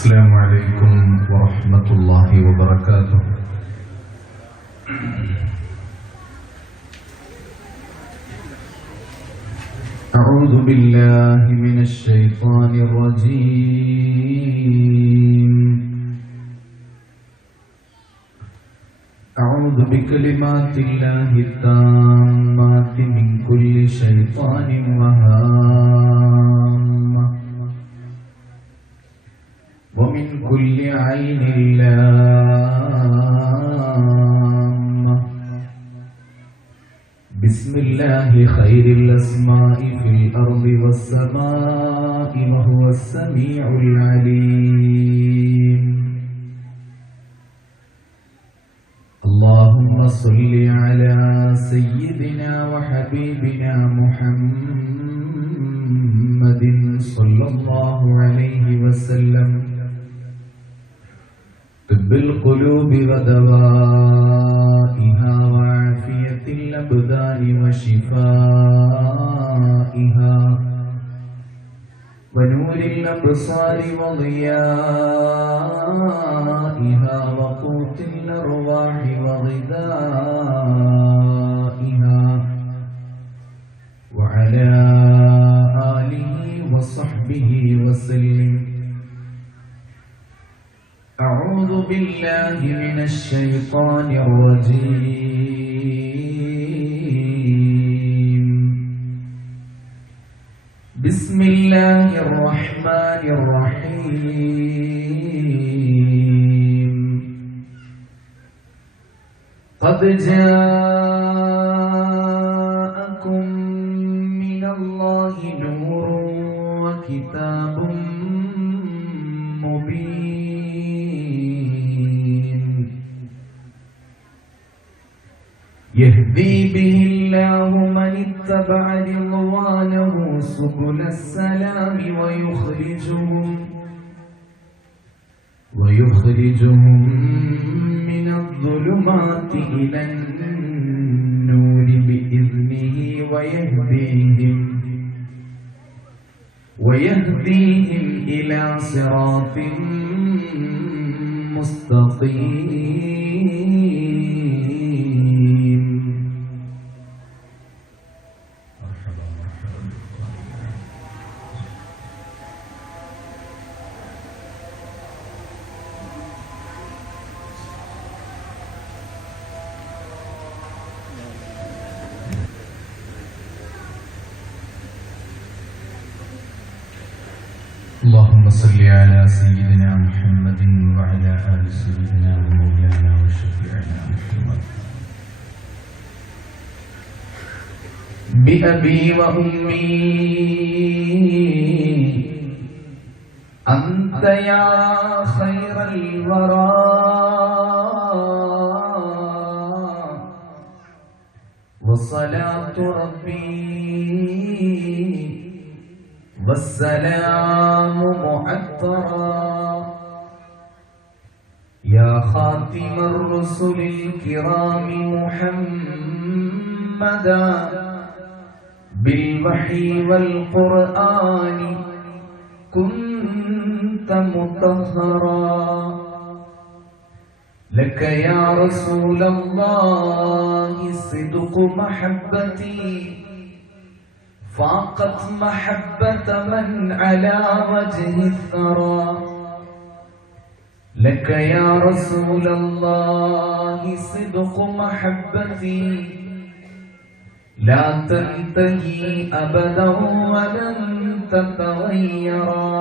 السلام عليكم ورحمة الله وبركاته. أعوذ بالله من الشيطان الرجيم. أعوذ بكلمات الله التامات من كل شيطان وهامة ومن كل عين لامة. بسم الله خير الأسماء في الأرض والسماء وهو السميع العليم. اللهم صل على سيدنا وحبيبنا محمد صلى الله عليه وسلم طب القلوب ودوائها وعافية الأبدان وشفائها ونور الأبصار وضيائها وقوت الأرواح وغذائها وعلى آله وصحبه وسلم. أعوذ بالله من الشيطان الرجيم. بسم الله الرحمن الرحيم. قد جاءكم من الله نور وكتاب مبين يهدي به الله من اتبع رضوانه سبل السلام ويخرجهم من الظلمات إلى النور بإذنه ويهديهم إلى صراط مستقيم. اللهم صل على سيدنا محمد وعلى آل سيدنا ومولانا وشفيعنا محمد. بأبي وأمي أنت يا خير الورى وصلاة ربي والسلام معطرا يا خاتم الرسل الكرام محمدا بالوحي والقرآن كنت مطهرا. لك يا رسول الله صدق محبتي فاقت محبة من على وجه الثرى. لك يا رسول الله صدق محبتي لا تنتهي أبدا ولن تتغيرا.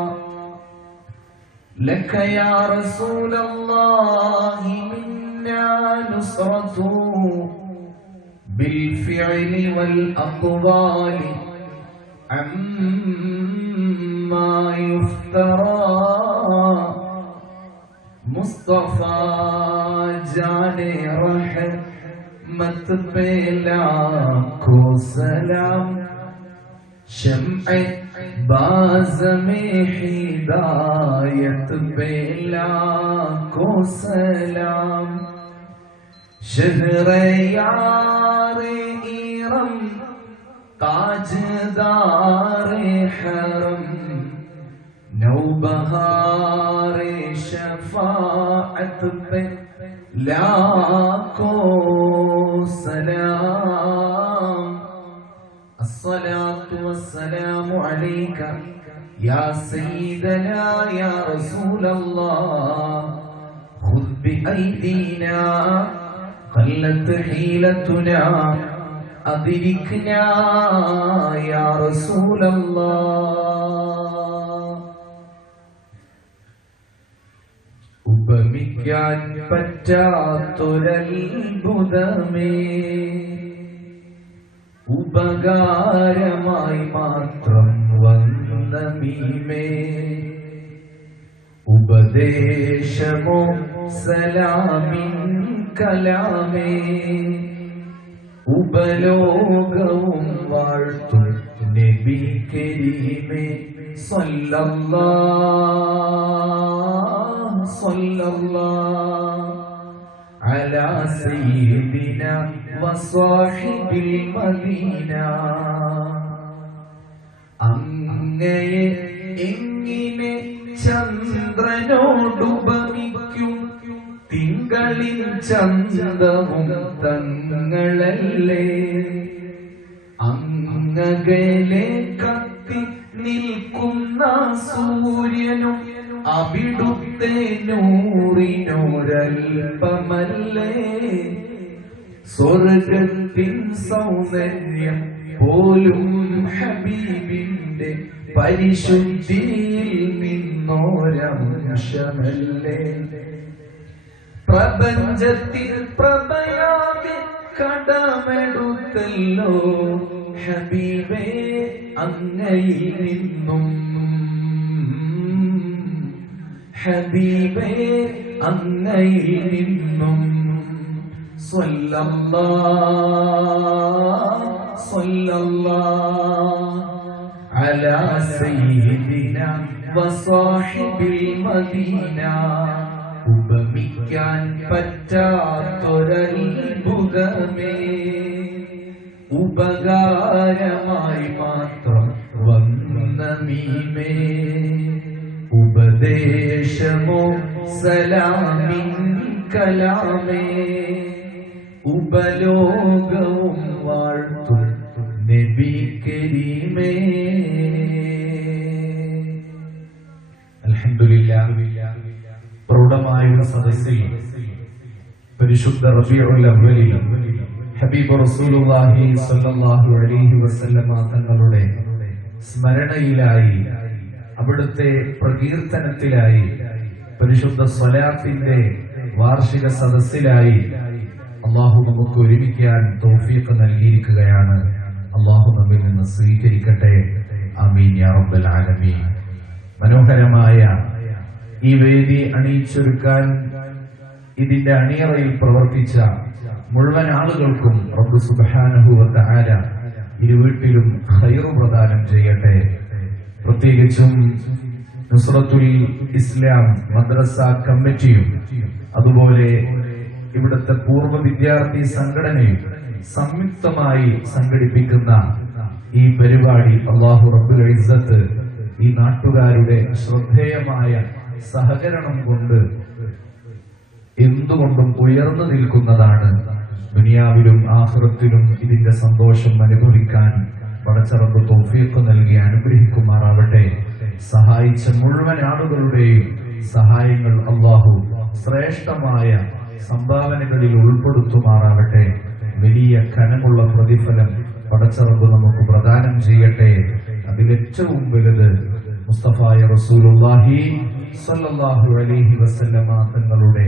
لك يا رسول الله منا نصرة بالفعل والأقوال عما يفترى. مصطفى جانے رحمت پہ لاکھوں سلام. شمع باز میں ہدایت پہ لاکھوں سلام. شہر یار ایرم تاجدار حرم نوبہار शफाअत पे लाखों सलाम। अस्सलातु वस्सलामु अलैका या सय्यदना या रसूल अल्लाह। खुद बिअयदीना क़ल्लत हीलतुना अदरिकना या रसूल अल्लाह। ഉപമിക്കാൻ പറ്റാത്തൊരത്ഭുതമേ ഉപകാരമായി മാത്രം വന്ന മീമേ ഉപദേശമോ സലാമിൻ കലാമേ ഉപലോകവും വാഴ്ത്തും നബി കരീമേ സല്ലല്ലാഹു സല്ലല്ലാഹു അലാ സയ്യിദിനാ വസ്വാഹിബിൽ മദീന। അങ്ങയെ എങ്ങിനെ ചന്ദ്രനോടുപമിക്കും തിങ്കളിൻ ചന്തവും തങ്ങളല്ലേ। അങ്ങകലെ കത്തി നിൽക്കുന്ന സൂര്യനും അവിടുത്തെ നൂറിനോരൽപമല്ലേ। സ്വർഗത്തിൻ സൗന്ദര്യം പോലും ഹബീബിന്റെ പരിശുദ്ധിയിൽ നിന്നോരംശമല്ലേ। പ്രപഞ്ചത്തിൽ പ്രഭയാകെ കടമെടുത്തല്ലോ ഹബീബേ അങ്ങയിൽ നിന്നും। ഹബീബേ അങ്ങയിൽ നിന്നും സ്വല്ലല്ലാഹു സ്വല്ലല്ലാഹു അലാ സയ്യിദിനാ വസ്വാഹിബിൽ മദീന। ഉപമിക്കാൻ പറ്റാത്തൊരത്ഭുതമേ ഉപകാരമായി മാത്രം വന്ന മീമേ ഉപദേശമോ സലാമിൻ കലാമേ ഉപലോകവും വാഴ്ത്തും നബി കരീമേ। അൽഹംദുലില്ലാഹ്, പ്രൗഢമായ സദസ്സിൽ പരിശുദ്ധ റബീഉൽ അവ്വലിൽ ഹബീബ് റസൂലുള്ളാഹി സ്വല്ലല്ലാഹു അലൈഹി വസല്ലമ തങ്ങളുടെ സ്മരണയിലായി അവിടുത്തെ പ്രകീർത്തനത്തിലായി പരിശുദ്ധ സ്വലാത്തിന്റെ വാർഷിക സദസ്സിലായി അള്ളാഹു നമുക്ക് ഒരുമിക്കാൻ തൗഫീഖ് നൽകിയിരിക്കുകയാണ്. അള്ളാഹു നമ്മിൽ നിന്ന് സ്വീകരിക്കട്ടെ. ആമീൻ യാ റബ്ബൽ ആലമീൻ. മനോഹരമായ ഈ വേദി അണിയിച്ചൊരുക്കാൻ ഇതിന്റെ അണിയറയിൽ പ്രവർത്തിച്ച മുഴുവൻ ആളുകൾക്കും റബ്ബ് സുബ്ഹാനഹു വ തആല ഇരുവീട്ടിലും ഖൈറ് പ്രദാനം ചെയ്യട്ടെ. പ്രത്യേകിച്ചും നുസ്രത്തുൽ ഇസ്ലാം മദ്രസ കമ്മിറ്റിയും അതുപോലെ ഇവിടുത്തെ പൂർവ്വ വിദ്യാർത്ഥി സംഘടനയും സംയുക്തമായി സംഘടിപ്പിക്കുന്ന ഈ പരിപാടി അല്ലാഹു റബ്ബുൽ ഇസ്സത്ത് ഈ നാട്ടുകാരുടെ ശ്രദ്ധേയമായ സഹകരണം കൊണ്ട് എന്തുകൊണ്ടും ഉയർന്നു നിൽക്കുന്നതാണ്. ദുനിയാവിലും ആഖിറത്തിലും ഇതിന്റെ സന്തോഷം അനുഭവിക്കാൻ പടച്ച റബ്ബ് തൗഫീഖ് നൽകി അനുഗ്രഹിക്കുമാറാവട്ടെ. സഹായിച്ച മുഴുവൻ ആളുകളുടെയും സഹായങ്ങൾ അല്ലാഹു ശ്രേഷ്ഠമായ സംഭാവനകളിൽ ഉൾപ്പെടുത്തുമാറാവട്ടെ. വലിയ കനമുള്ള പ്രതിഫലം പടച്ച റബ്ബ് നമുക്ക് പ്രദാനം ചെയ്യട്ടെ. അതിലേറ്റവും വലുത് മുസ്തഫായ റസൂലുള്ളാഹി സ്വല്ലല്ലാഹു അലൈഹി വസല്ലമ തങ്ങളുടെ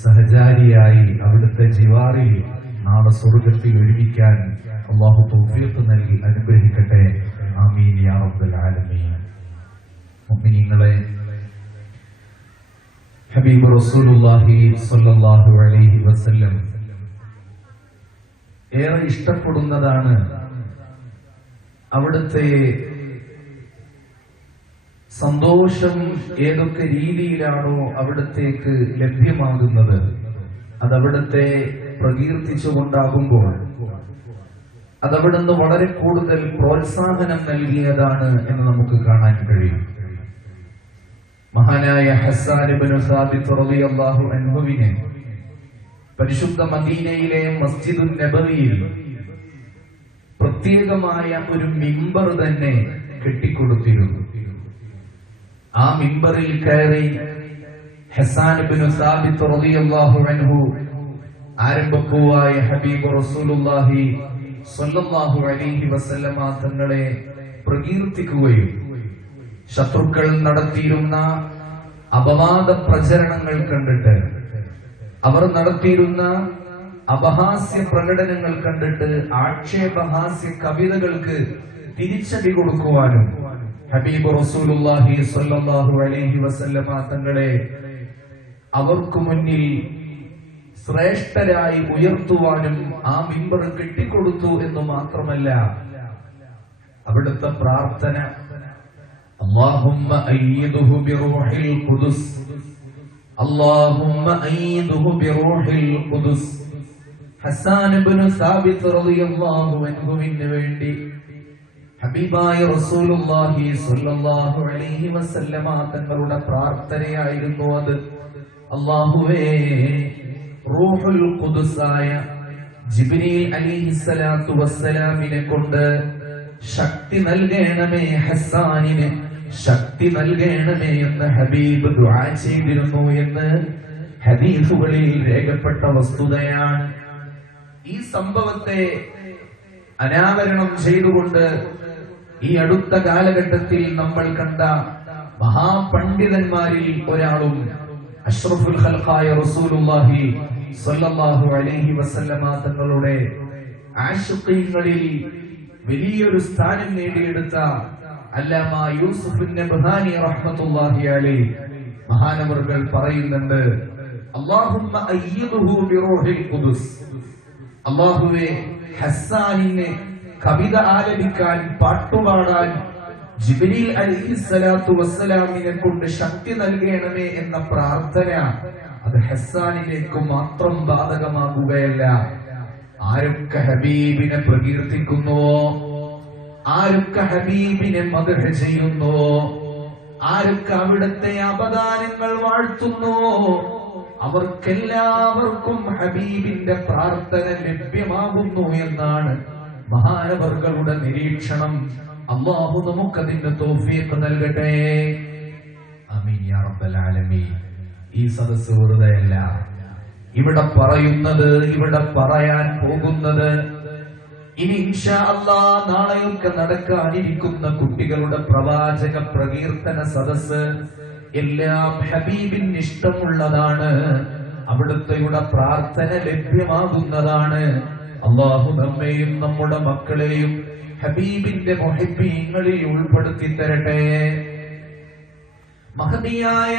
സഹചാരിയായി അവിടുത്തെ ജിവാറിൽ നാളെ സ്വർഗ്ഗത്തിൽ ഒരുമിക്കാൻ അല്ലാഹു തൗഫീഖ് നൽകി അനുഗ്രഹിക്കട്ടെ. ആമീൻ യാ റബ്ബൽ ആലമീൻ. മുഅ്മിനീങ്ങളെ, ഹബീബ് റസൂലുള്ളാഹി സ്വല്ലല്ലാഹു അലൈഹി വസല്ലം ഏറെ ഇഷ്ടപ്പെടുന്നതാണ് അവിടുത്തെ സന്തോഷം ഏതൊക്കെ രീതിയിലാണോ അവിടത്തേക്ക് ലഭ്യമാകുന്നത് അതവിടത്തെ പ്രകീർത്തിച്ചുകൊണ്ടാകുമ്പോൾ അതവിടുന്ന് വളരെ കൂടുതൽ പ്രോത്സാഹനം നൽകിയതാണ് എന്ന് നമുക്ക് കാണാൻ കഴിയും. മഹാനായ ഹസ്സാൻ ഇബ്നു സാബിത്ത് റളിയല്ലാഹു അൻഹുവിനെ പരിശുദ്ധ മദീനയിലെ മസ്ജിദുൻ നബവിയിൽ പ്രത്യേകമായ ഒരു മിമ്പർ തന്നെ കെട്ടിക്കൊടുത്തിരുന്നു. ആ മിമ്പറിൽ കയറി ഹസ്സാൻ ഇബ്നു സാബിത്ത് റളിയല്ലാഹു അൻഹു ആരംഭപ്പൂവായ ഹബീബ് റസൂലുള്ളാഹി സ്വല്ലല്ലാഹു അലൈഹി വസല്ലമ തങ്ങളെ പ്രകീർത്തിക്കുകയും ശത്രുക്കൾ നടത്തിയിരുന്ന അപവാദ പ്രചരണങ്ങൾ കണ്ടിട്ട്, അവർ നടത്തിയിരുന്ന അപഹാസ്യ പ്രകടനങ്ങൾ കണ്ടിട്ട് ആക്ഷേപഹാസ്യ കവിതകൾക്ക് തിരിച്ചടി കൊടുക്കുവാനും ഹബീബ് റസൂലുള്ളാഹി സ്വല്ലല്ലാഹു അലൈഹി വസല്ലമ തങ്ങളെ അവർക്ക് മുന്നിൽ ശ്രേഷ്ഠരായി ഉയർത്തുവാനും ആ മിമ്പർ കെട്ടിക്കൊടുത്തു എന്ന് മാത്രമല്ല, അവിടുത്തെ പ്രാർത്ഥന അല്ലാഹുമ്മ അയ്യിദുഹു ബിറൂഹിൽ ഖുദുസ്, അല്ലാഹുമ്മ അയ്യിദുഹു ബിറൂഹിൽ ഖുദുസ്. ഹസ്സാൻ ഇബ്നു സാബിത്ത് റളിയല്ലാഹു അൻഹുവിന് വേണ്ടി ഹബീബായ റസൂലുള്ളാഹി സ്വല്ലല്ലാഹു അലൈഹി വസല്ലമ തങ്ങളുടെ പ്രാർത്ഥനയായിരുന്നു അത്. അല്ലാഹുവേ, റൂഹുൽ ഖുദുസായ ജിബ്രീൽ അലൈഹിസ്സലാത്തു വസ്സലാമിനെ കൊണ്ട് ശക്തി നൽകണമേ, ഹസ്സാനിന് ശക്തി നൽകണമേ എന്ന് ഹബീബ് ദുആ ചെയ്തിരുന്നു എന്ന് ഹദീസുകളിൽ രേഖപ്പെട്ട വസ്തുതയാണ്. ഈ സംഭവത്തെ അനാവരണം ചെയ്തുകൊണ്ട് ഈ അടുത്ത കാലഘട്ടത്തിൽ നമ്മൾ കണ്ട മഹാപണ്ഡിതന്മാരിൽ ഒരാളും അഷ്റഫുൽ ഖൽഖായ റസൂലുള്ളാഹി സ്വല്ലല്ലാഹു അലൈഹി വസല്ലമ തങ്ങളുടെ ആശിഖീങ്ങളിൽ വലിയൊരു സ്ഥാനം നേടിയെടുത്ത അല്ലാമ യൂസുഫ് നബ്ഹാനി റഹ്മത്തുള്ളാഹി അലൈഹി മഹാനവർകൾ പറയുന്നുണ്ട്, അല്ലാഹുമ്മ അയ്യിദുഹു ബിറൂഹിൽ ഖുദുസ്. അല്ലാഹുവേ, ഹസ്സാനിനെ കവിത ആലപിക്കാൻ, പാട്ടുപാടാൻ ജിബ്രീൽ അലൈഹിസ്സലാത്തു വസ്സലാമിനെ കൊണ്ട് ശക്തി നൽകണമേ എന്ന പ്രാർത്ഥന അത് ഹസ്സാനിലേക്ക് മാത്രം ബാധകമാകുകയല്ല. ആരൊക്കെ ഹബീബിനെ പ്രകീർത്തിക്കുന്നുവോ, ആരൊക്കെ ഹബീബിനെ മദ്ഹ് ചെയ്യുന്നുവോ, ആരൊക്കെ അവിടുത്തെ അപദാനങ്ങൾ വാഴ്ത്തുന്നുവോ, അവർക്കെല്ലാവർക്കും ഹബീബിന്റെ പ്രാർത്ഥന ലഭ്യമാകുന്നു എന്നാണ് മഹാനവർകളുടെ നിരീക്ഷണം. അല്ലാഹു നമുക്കതിന്റെ തൗഫീഖ് നൽകട്ടെ. ആമീൻ യാ റബ്ബൽ ആലമീൻ. ഈ സദസ്സ് വെറുതെയല്ല. ഇവിടെ പറയുന്നത്, ഇവിടെ പറയാൻ പോകുന്നത്, ഇനി ഇൻഷാ അല്ലാഹ് നാളെയൊക്കെ നടക്കാനിരിക്കുന്ന കുട്ടികളുടെ പ്രവാചക പ്രകീർത്തന സദസ്സ് എല്ലാം ഹബീബിന് ഇഷ്ടമുള്ളതാണ്. അവിടുത്തെയുടെ പ്രാർത്ഥന ലഭ്യമാകുന്നതാണ്. അല്ലാഹു നമ്മെയും നമ്മുടെ മക്കളെയും ഹബീബിന്റെ മുഹിബ്ബീങ്ങളിൽ ഉൾപ്പെടുത്തി തരട്ടെ. മഹദിയായ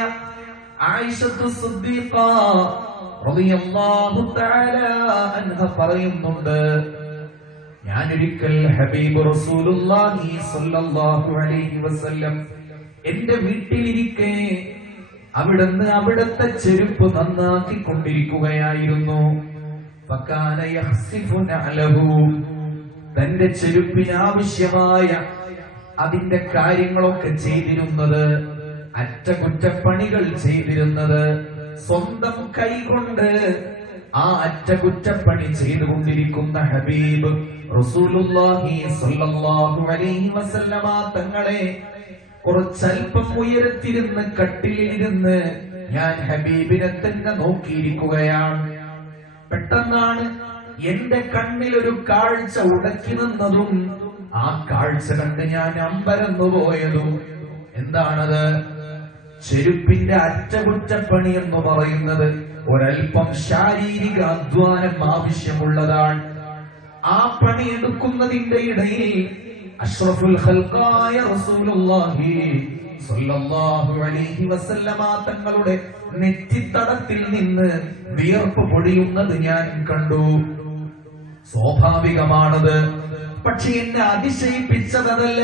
ആയിഷത്തു സിദ്ദീഖ റളിയല്ലാഹു തആല അൻഹ പറയുന്നുണ്ട്, ഞാനൊരിക്കൽ ഹബീബ് റസൂലുള്ളാഹി സ്വല്ലല്ലാഹു അലൈഹി വസല്ലം എന്റെ വീട്ടിലിരിക്കെ അവിടുന്ന് അവിടുത്തെ ചെരുപ്പ് നന്നാക്കിക്കൊണ്ടിരിക്കുകയായിരുന്നു. ഫകാന യഖ്സിഫു നഅലഹു, തന്റെ ചെരുപ്പിന് ആവശ്യമായ അതിന്റെ കാര്യങ്ങളൊക്കെ ചെയ്തിരുന്നത്, അറ്റകുറ്റപ്പണികൾ ചെയ്തിരുന്നത് സ്വന്തം കൈകൊണ്ട് ആ അറ്റകുറ്റപ്പണി ചെയ്തുകൊണ്ടിരിക്കുന്ന ഹബീബ് റസൂലുള്ളാഹി സ്വല്ലല്ലാഹു അലൈഹി വസല്ലമ തങ്ങളെ കുറച്ചൽപ്പം ഉയരത്തിരുന്ന് കട്ടിലിരുന്ന് ഞാൻ ഹബീബിനെ തന്നെ നോക്കിയിരിക്കുകയാണ്. പെട്ടെന്നാണ് എന്റെ കണ്ണിൽ ഒരു കാഴ്ച ഉടക്കി നിന്നതും ആ കാഴ്ച കണ്ട് ഞാൻ അമ്പരന്നു പോയതും. എന്താണത്? ചെരുപ്പിന്റെ അറ്റകുറ്റപ്പണി എന്ന് പറയുന്നത് ഒരൽപ്പം ശാരീരിക അധ്വാനം ആവശ്യമുള്ളതാണ്. ആ പണിയെടുക്കുന്നതിന്റെ ഇടയിൽ അഷ്റഫുൽ ഖൽഖായ റസൂലുള്ളാഹി സ്വല്ലല്ലാഹു അലൈഹി വസല്ലമ തങ്ങളുടെ നെറ്റിത്തടത്തിൽ നിന്ന് വിയർപ്പ് പൊടിയുന്നത് ഞാൻ കണ്ടു. സ്വാഭാവികമാണത്. പക്ഷെ എന്നെ അതിശയിപ്പിച്ചതല്ല.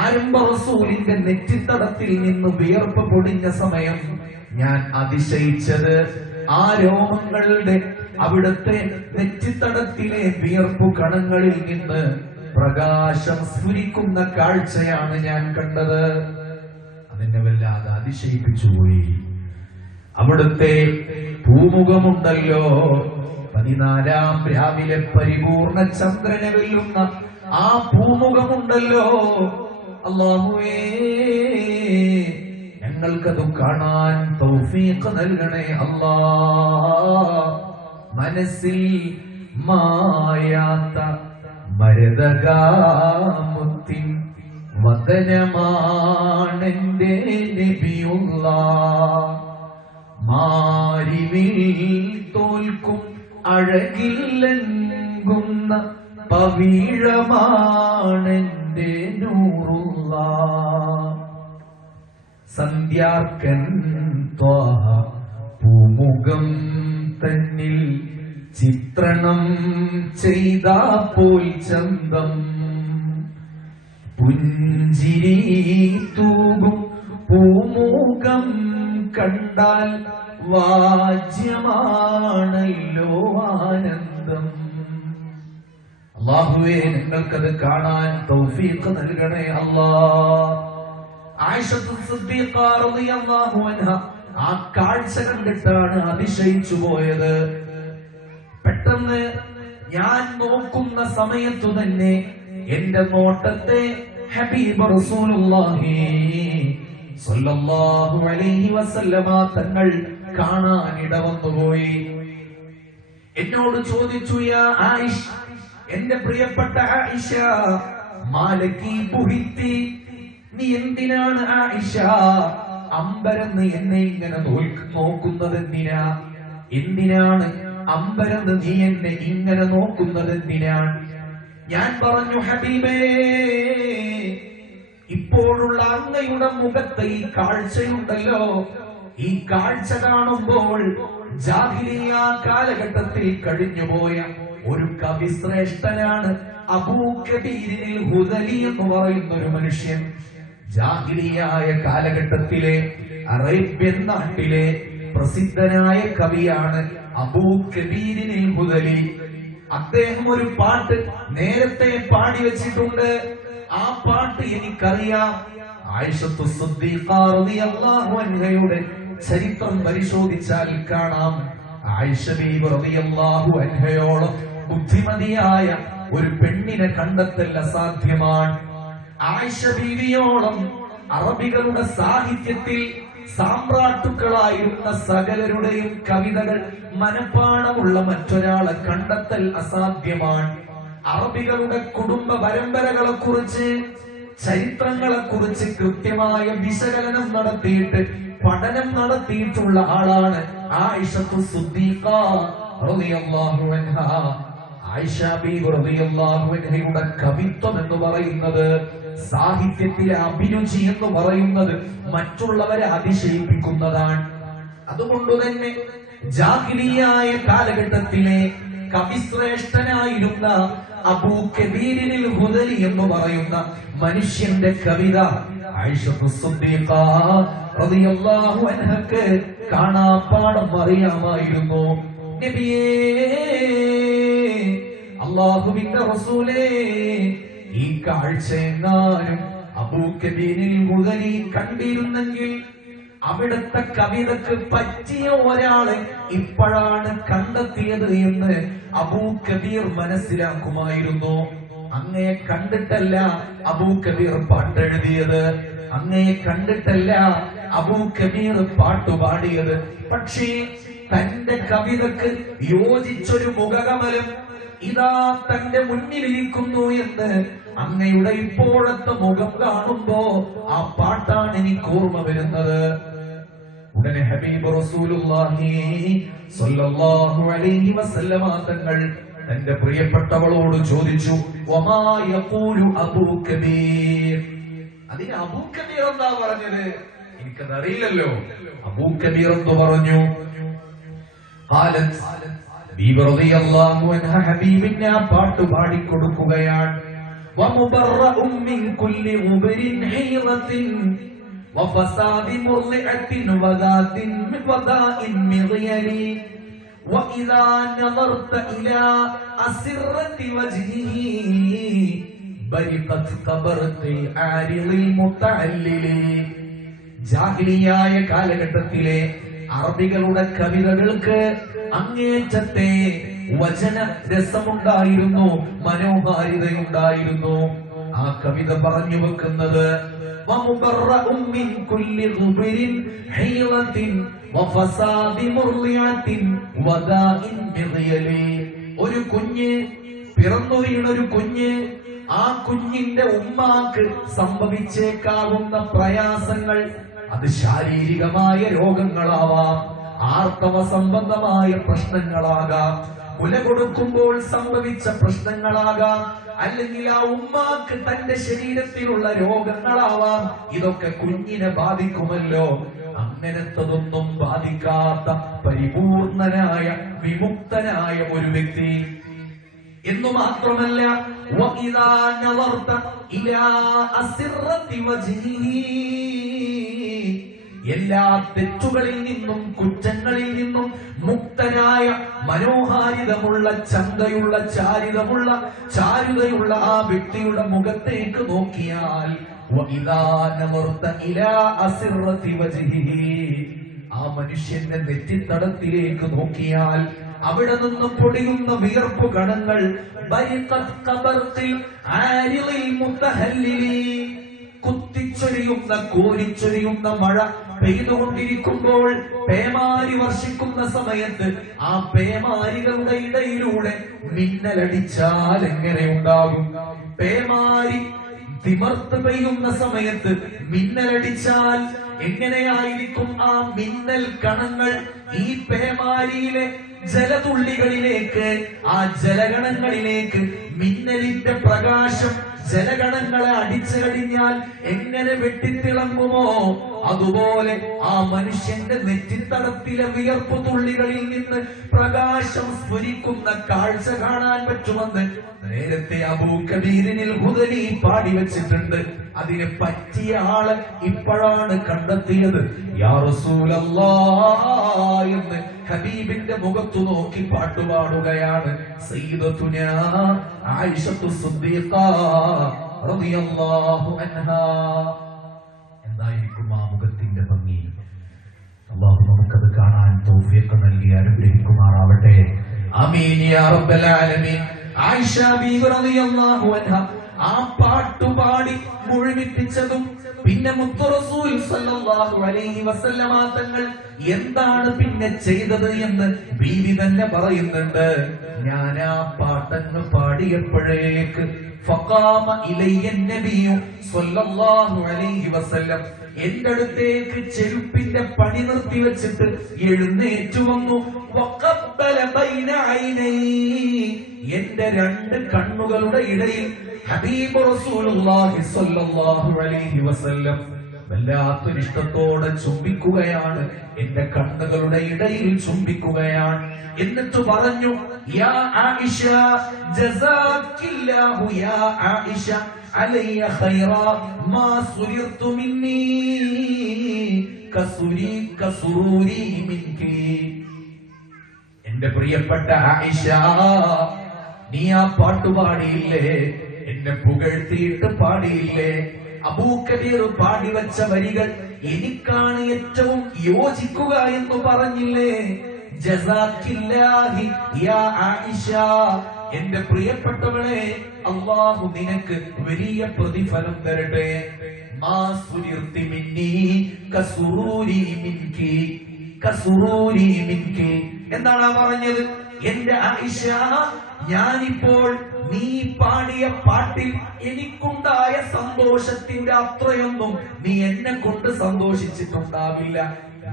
ആരംഭ റസൂലിന്റെ നെറ്റിത്തടത്തിൽ നിന്ന് വിയർപ്പ് പൊടിഞ്ഞ സമയം ഞാൻ അതിശയിച്ചത് ആ രോമങ്ങളുടെ അവിടുത്തെ നെറ്റിത്തടത്തിലെ വിയർപ്പു കണങ്ങളിൽ നിന്ന് പ്രകാശം സ്ഫുരിക്കുന്ന കാഴ്ചയാണ് ഞാൻ കണ്ടത്. അതെന്നെ വല്ലാതെ അതിശയിപ്പിച്ചുപോയി. അവിടുത്തെ പൂമുഖമുണ്ടല്ലോ, 14-ാം രാവിലെ പരിപൂർണ ചന്ദ്രനെ വെല്ലുന്ന ആ പൂമുഖമുണ്ടല്ലോ, അല്ലാഹുവേ ഞങ്ങൾക്കത് കാണാൻ തൗഫീഖ് നൽകണേ അല്ലാ. മനസ്സിൽ മായാത്ത മരതകാമുത്തിൻ വദനമാണെന്റെ നബിയുള്ള, മാരിവിൽ തോൽക്കും അഴകില്ലെങ്കുന്ന പവിഴമാണെന്റെ നൂറുള്ള. സന്ധ്യാർക്കൻ ത്വാഹ പൂമുഖം തന്നിൽ ചിത്രണം ചെയ്ത പോൽ ചന്തം, പുഞ്ചിരി തൂകും പൂമുഖം കണ്ടാൽ വാജ്യമാണല്ലോ ആനന്ദം. അല്ലാഹുവേ നിങ്ങൾക്കത് കാണാൻ തൗഫീഖ് നൽകണേ അല്ലാ. ആയിഷത്തു സിദ്ദീഖ റളിയല്ലാഹു അൻഹ ആ കാഴ്ച കണ്ടിട്ടാണ് അതിശയിച്ചു പോയത്. പെട്ടെന്ന് ഞാൻ നോക്കുന്ന സമയത്തു തന്നെ എന്റെ നോട്ടത്തെ ഹബീബ് റസൂലുള്ളാഹി സ്വല്ലല്ലാഹു അലൈഹി വസല്ലമ തങ്ങൾ കാണാൻ ഇടവന്നുപോയി. എന്നോട് ചോദിച്ചു, യാ ആയിഷ, എന്റെ പ്രിയപ്പെട്ട ആയിഷ, മാലകി ബുഹിത്തി, നീ എന്തിനാണ് ആയിഷ അമ്പരന്ന് എന്നെ ഇങ്ങനെ നോക്കുന്നത് എന്തിനാ? എന്തിനാണ് അമ്പരന്ന് നീ എന്നെ ഇങ്ങനെ നോക്കുന്നത് എന്തിനാണ്? ഞാൻ പറഞ്ഞു, ഹബീബേ, ഇപ്പോഴുള്ള അങ്ങയുടെ മുഖത്തെ ഈ കാഴ്ചയുണ്ടല്ലോ, ഈ കാഴ്ച കാണുമ്പോൾ ജാഹിലിയ്യ കാലഘട്ടത്തിൽ കഴിഞ്ഞുപോയ ഒരു കവിശ്രേഷ്ഠനാണ് അബൂ കബീരിൽ ഹുദലി എന്ന് പറയുന്ന ഒരു മനുഷ്യൻ. ജാഹിലിയായ കാലഘട്ടത്തിലെ അറേബ്യൻ നാട്ടിലെ പ്രസിദ്ധനായ കവിയാണ് അബൂ കബീരിൽ ഹുദലി. അദ്ദേഹം ഒരു പാട്ട് നേരത്തെ പാടി വെച്ചിട്ടുണ്ട്. ആ പാട്ട് എനിക്കറിയാം. ആയിഷത്തു സിദ്ദീഖ റളിയല്ലാഹു അൻഹയുടെ ചരിത്രം പരിശോധിച്ചാൽ കാണാം, ആയിഷ ബീവി റളിയല്ലാഹു അൻഹയോളം ബുദ്ധിമതിയായ ഒരു പെണ്ണിനെ കണ്ടെത്തൽ അസാധ്യമാണ്. ആയിഷ ബീവിയോളം അറബികളുടെ സാഹിത്യത്തിൽ സാമ്രാട്ടുക്കളായിരുന്ന സകലരുടെയും കവിതകൾ മനപ്പാടമുള്ള മറ്റൊരാളെ കണ്ടെത്തൽ അസാധ്യമാണ്. അറബികളുടെ കുടുംബ പരമ്പരകളെ കുറിച്ച്, ചരിത്രങ്ങളെ കുറിച്ച് കൃത്യമായ വിശകലനം നടത്തിയിട്ട് പഠനം നടത്തിയിട്ടുള്ള ആളാണ് ആയിഷത്തു സിദ്ദീഖ റളിയല്ലാഹു അൻഹ. ആയിഷ ബീവി റളിയല്ലാഹു അൻഹയുടെ കവിത്വം എന്ന് പറയുന്നത്, സാഹിത്യത്തിലെ അഭിരുചി എന്ന് പറയുന്നത് മറ്റുള്ളവരെ അതിശയിപ്പിക്കുന്നതാണ്. അതുകൊണ്ട് തന്നെ ജാഹിലിയായ കാലഘട്ടത്തിലെ കവിശ്രേഷ്ഠനായിരുന്ന അബൂ കബീരിൽ ഹുദലി എന്ന് പറയുന്ന മനുഷ്യന്റെ കവിത ആയിഷത്തു സിദ്ദീഖ റളിയല്ലാഹു അൻഹക്ക് കാണാപ്പാടം അറിയാമായിരുന്നു. നബിയേ, അല്ലാഹുവിന്റെ റസൂലേ, ഈ കാഴ്ച എങ്ങാനും അബൂ കബീരിൽ ഹുദലി കണ്ടിരുന്നെങ്കിൽ അവിടുത്തെ കവിതക്ക് പറ്റിയ ഒരാളെ ഇപ്പോഴാണ് കണ്ടെത്തിയത് എന്ന് അബൂ കബീർ മനസ്സിലാക്കുമായിരുന്നു. അങ്ങയെ കണ്ടിട്ടല്ല അബൂ കബീർ പാട്ടെഴുതിയത്, അങ്ങയെ കണ്ടിട്ടല്ല അബൂ കബീർ പാട്ടുപാടിയത്. പക്ഷേ തന്റെ കവിതക്ക് യോജിച്ചൊരു മുഖകമലം ഇതാ തന്റെ മുന്നിലിരിക്കുന്നു എന്ന് അങ്ങയുടെ ഇപ്പോഴത്തെ മുഖം കാണുമ്പോ ആ പാട്ടാണ് എനിക്ക് ഓർമ്മ വരുന്നത്. ഉടനെ ഹബീബ് റസൂലുള്ളാഹി സ്വല്ലല്ലാഹു അലൈഹി വസല്ലമ തങ്ങൾ തന്റെ പ്രിയപ്പെട്ടവളോട് ചോദിച്ചു, വമാ യഖൂലു അബൂ കബീർ. അതിന് അബൂ കബീർ എന്താ പറഞ്ഞത്? എനിക്കത് അറിയില്ലല്ലോ. അബൂ കബീർ എന്ന് പറഞ്ഞു. ഖാലത് ബീവി റളിയല്ലാഹു അൻഹ ഹബീബിനെ ആ പാട്ട് പാടിക്കൊടുക്കുകയാണ്. വമുബറഉം മിൻ കുല്ലി ഉബരിൻ ഹീറത്തിൻ وفساد مرضعة وذات وضاء مغيري وإذا نظرت إلى أسرة وجهه برقت قبرت العارض المتعلل. ജാഹിലിയായ കാലഘട്ടത്തിലെ അറബികളുടെ കവിതകൾക്ക് അങ്ങേറ്റത്തെ വചന രസമുണ്ടായിരുന്നു, മനോഹാരിതയുണ്ടായിരുന്നു. ആ കവിത പറഞ്ഞു വെക്കുന്നത് ഒരു കുഞ്ഞ് പിറന്നു വീണൊരു കുഞ്ഞ്, ആ കുഞ്ഞിന്റെ ഉമ്മാക്ക് സംഭവിച്ചേക്കാവുന്ന പ്രയാസങ്ങൾ, അത് ശാരീരികമായ രോഗങ്ങളാവാം, ആർത്തവ സംബന്ധമായ പ്രശ്നങ്ങളാകാം, മുല കൊടുക്കുമ്പോൾ സംഭവിച്ച പ്രശ്നങ്ങളാകാം, അല്ലെങ്കിൽ ആ ഉമ്മാക്ക് തന്റെ ശരീരത്തിലുള്ള രോഗങ്ങളാവാം. ഇതൊക്കെ കുഞ്ഞിനെ ബാധിക്കുമല്ലോ. അങ്ങനത്തതൊന്നും ബാധിക്കാത്ത പരിപൂർണനായ വിമുക്തനായ ഒരു വ്യക്തി എന്നു മാത്രമല്ല, എല്ലാ തെറ്റുകളിൽ നിന്നും കുറ്റങ്ങളിൽ നിന്നും മുക്തനായ മനോഹാരിതമുള്ള ചന്തയുള്ള ചാരുതയുള്ള ആ വ്യക്തിയുടെ മുഖത്തേക്ക് നോക്കിയാൽ ആ മനുഷ്യന്റെ നെറ്റിത്തടത്തിലേക്ക് നോക്കിയാൽ അവിടെ നിന്ന് പൊടിയുന്ന വിയർപ്പ് കണങ്ങൾ കുത്തിച്ചൊരിയുന്ന കോരിച്ചൊരിയുന്ന മഴ പെയ്തുകൊണ്ടിരിക്കുമ്പോൾ പേമാരി വർഷിക്കുന്ന സമയത്ത് ആ പേമാരികളുടെ ഇടയിലൂടെ മിന്നലടിച്ചാൽ എങ്ങനെ ഉണ്ടാകും? പേമാരി തിമർത്ത് പെയ്യുന്ന സമയത്ത് മിന്നലടിച്ചാൽ എങ്ങനെയായിരിക്കും ആ മിന്നൽ കണങ്ങൾ ഈ പേമാരിയിലെ ജലതുള്ളികളിലേക്ക്, ആ ജലഗണങ്ങളിലേക്ക് മിന്നലിന്റെ പ്രകാശം ജലഗണങ്ങളെ അടിച്ചു കഴിഞ്ഞാൽ എങ്ങനെ വെട്ടിത്തിളങ്ങുമോ, അതുപോലെ ആ മനുഷ്യന്റെ നെറ്റിത്തടത്തിലെ വിയർപ്പ് തുള്ളികളിൽ നിന്ന് പ്രകാശം സ്ഫുരിക്കുന്ന കാഴ്ച കാണാൻ പറ്റുമെന്ന് നേരത്തെ അബൂ കബീറിനിൽ ഹുദലി പാടി വെച്ചിട്ടുണ്ട്. അതിനെ പറ്റിയ ആള് ഇപ്പോഴാണ് കണ്ടെത്തിയത്. യാ റസൂലല്ലാഹ് എന്ന് ഹബീബിന്റെ മുഖത്തു നോക്കി പാട്ടുപാടുകയാണ് സയ്യിദത്തുനാ ആയിഷത്തു സിദ്ദീഖ റളിയല്ലാഹു അൻഹാ. എന്തായിരിക്കും ആ മുഖത്തിന്റെ ഭംഗി? അല്ലാഹു നമുക്കത് കാണാൻ തൗഫീഖ് നൽകി അനുഗ്രഹിക്കുമാറാവട്ടെ. ആമീൻ യാ റബ്ബൽ ആലമീൻ. ആയിഷ ബീവി റളിയല്ലാഹു അൻഹ ആ പാട്ടുപാടി മുഴുമിപ്പിച്ചതും പിന്നെ മുത്തു റസൂൽ സല്ലല്ലാഹു അലൈഹി വസല്ലമ തങ്ങൾ എന്താണ് പിന്നെ ചെയ്തത് എന്ന് ബീവി തന്നെ പറയുന്നുണ്ട്. ഞാൻ ആ പാട്ടങ്ങ് പാടിയപ്പോഴേക്ക് ഫഖാമ ഇലയ്യ നബിയു സല്ലല്ലാഹു അലൈഹി വസല്ലം എന്റെ അടുത്തേക്ക് ചെരുപ്പിന്റെ പണി നിർത്തി വെച്ചിട്ട് എഴുന്നേറ്റു വന്നു. വഖബ്ബല ബൈന ഐനൈ എന്റെ രണ്ട് കണ്ണുകളുടെ ഇടയിൽ ഹബീബ് റസൂലുള്ളാഹി സ്വല്ലല്ലാഹു അലൈഹി വസല്ലം വല്ലാത്തൊരിഷ്ടത്തോടെ ചുംബിക്കുകയാണ്, എന്റെ കണ്ണുകളുടെ ഇടയിൽ ചുംബിക്കുകയാണ്. എന്നിട്ട് പറഞ്ഞു, യാ ആയിഷ ജസാകില്ലാഹു യാ ആയിഷ അലയ്യ ഖൈറാ മാ സുരിർതു മിന്നി കസുരൂരി മിൻകി. എന്റെ പ്രിയപ്പെട്ട ആയിഷ, നീ ആ പാട്ടുപാടിയില്ലേ, എന്നെ പുകഴ്ത്തിയിട്ട് പാടിയില്ലേ? അബൂ കബീർ പാടിവെച്ച വരികൾ എനിക്കാണ് ഏറ്റവും യോജിക്കുക എന്ന് പറഞ്ഞില്ലേ? ജസാകില്ലാഹി യാ ആയിഷ, എന്റെ പ്രിയപ്പെട്ടവളെ, അല്ലാഹു നിനക്ക് വലിയ പ്രതിഫലം തരട്ടെ. മാ സുരിർതി മിന്നി കസുരൂരി മിൻകി, കസുരൂരി മിൻകി. എന്താണ് പറഞ്ഞത്? എന്റെ ആയിഷ, ഞാനിപ്പോൾ നീ പാടിയ പാട്ടിൽ എനിക്കുണ്ടായ സന്തോഷത്തിന്റെ അത്രയൊന്നും നീ എന്നെ കൊണ്ട് സന്തോഷിച്ചിട്ടുണ്ടാവില്ല.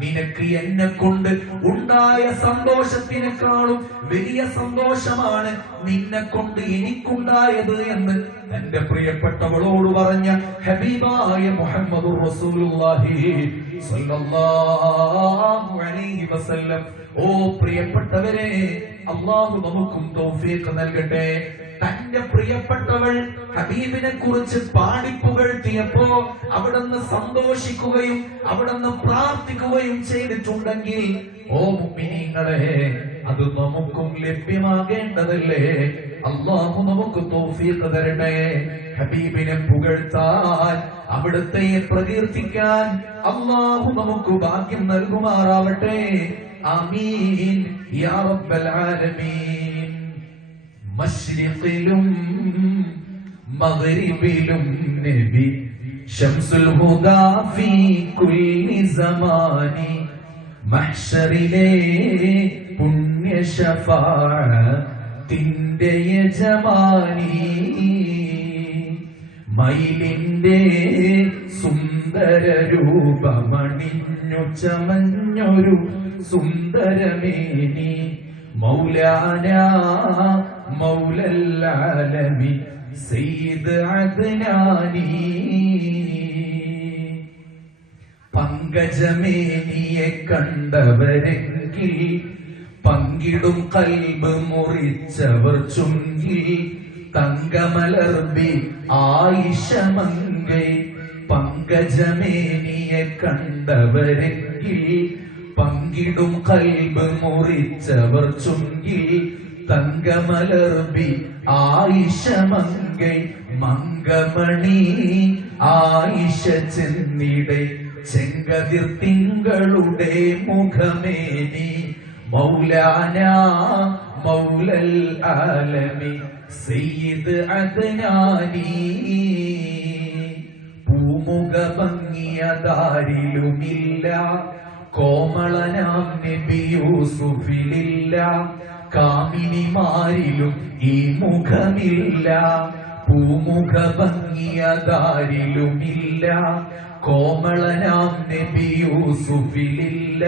നിനക്ക് എന്നെ കൊണ്ട് ഉണ്ടായ സന്തോഷത്തിനേക്കാളും വലിയ സന്തോഷമാണ് നിന്നെ കൊണ്ട് എനിക്കുണ്ടായത് എന്ന് എന്റെ പ്രിയപ്പെട്ടവളോട് പറഞ്ഞ ഹബീബായ മുഹമ്മദുർ റസൂലുള്ളാഹി സ്വല്ലല്ലാഹു അലൈഹി വസല്ലം. ഓ പ്രിയപ്പെട്ടവരെ, അല്ലാഹു നമുക്കും തൗഫീഖ് നൽകട്ടെ. തന്റെ പ്രിയപ്പെട്ടവൾ ഹബീബിനെ കുറിച്ച് പാടിപ്പുകഴ്ത്തിയപ്പോ അവിടുന്ന് സന്തോഷിക്കുകയും അവിടുന്ന് പ്രാർത്ഥിക്കുകയും ചെയ്തിട്ടുണ്ടെങ്കിൽ, ഓ മുഅ്മിനീങ്ങളെ, അത് നമുക്കും ലഭ്യമാകേണ്ടതല്ലേ? അല്ലാഹു നമുക്ക് തൗഫീഖ് തരട്ടെ. ഹബീബിനെ പുകഴ്ത്താൻ, അവിടുത്തെ പ്രകീർത്തിക്കാൻ അല്ലാഹു നമുക്ക് ഭാഗ്യം നൽകുമാറാവട്ടെ. ആമീൻ യാ റബ്ബൽ ആലമീൻ. മശ്രിഖിലും മഗ്രിബിലും നബി ശംസുൽ ഹുദാ ഫീ കുല്ലി സമാനി. മഹ്ശറിലെ പുണ്യ ശഫാഅത്തിന്റെ യജമാനി. മയിലിന്റെ സുന്ദര രൂപമണിഞ്ഞു ചമഞ്ഞൊരു സുന്ദരമേനി. മൗലാന മൗലൽ ആലമീൻ സയ്യിദ് അദ്നാനി. പങ്കജമേനിയെ കണ്ടവരെങ്കിൽ പങ്കിടും കൽബ് മുറിച്ചവർ ചുങ്കിൽ. തങ്കമലർബി ആയിഷ മങ്കൈ. പങ്കജമേനിയെ കണ്ടവരെങ്കിൽ പങ്കിടും കൽബ് മുറിച്ചവർ ചുങ്കിൽ. തങ്കമലർബി ആയിഷ മങ്കൈ. മങ്കമണി ആയിഷ ചെന്നിടെ ചെങ്കതിർ തിങ്കളുടെ മുഖമേനി. മൗലാന മൗലൽ ആലമീൻ സയ്യിദ് അദ്നാനി. പൂമുഖ ഭംഗിയതാരിലുമില്ല, കോമളനാം നബി യൂസുഫിലില്ല. കാമിനിമാരിലും ഈ മുഖമില്ല. പൂമുഖ ഭംഗിയതാരിലുമില്ല, കോമളനാം നബി യൂസുഫിലില്ല.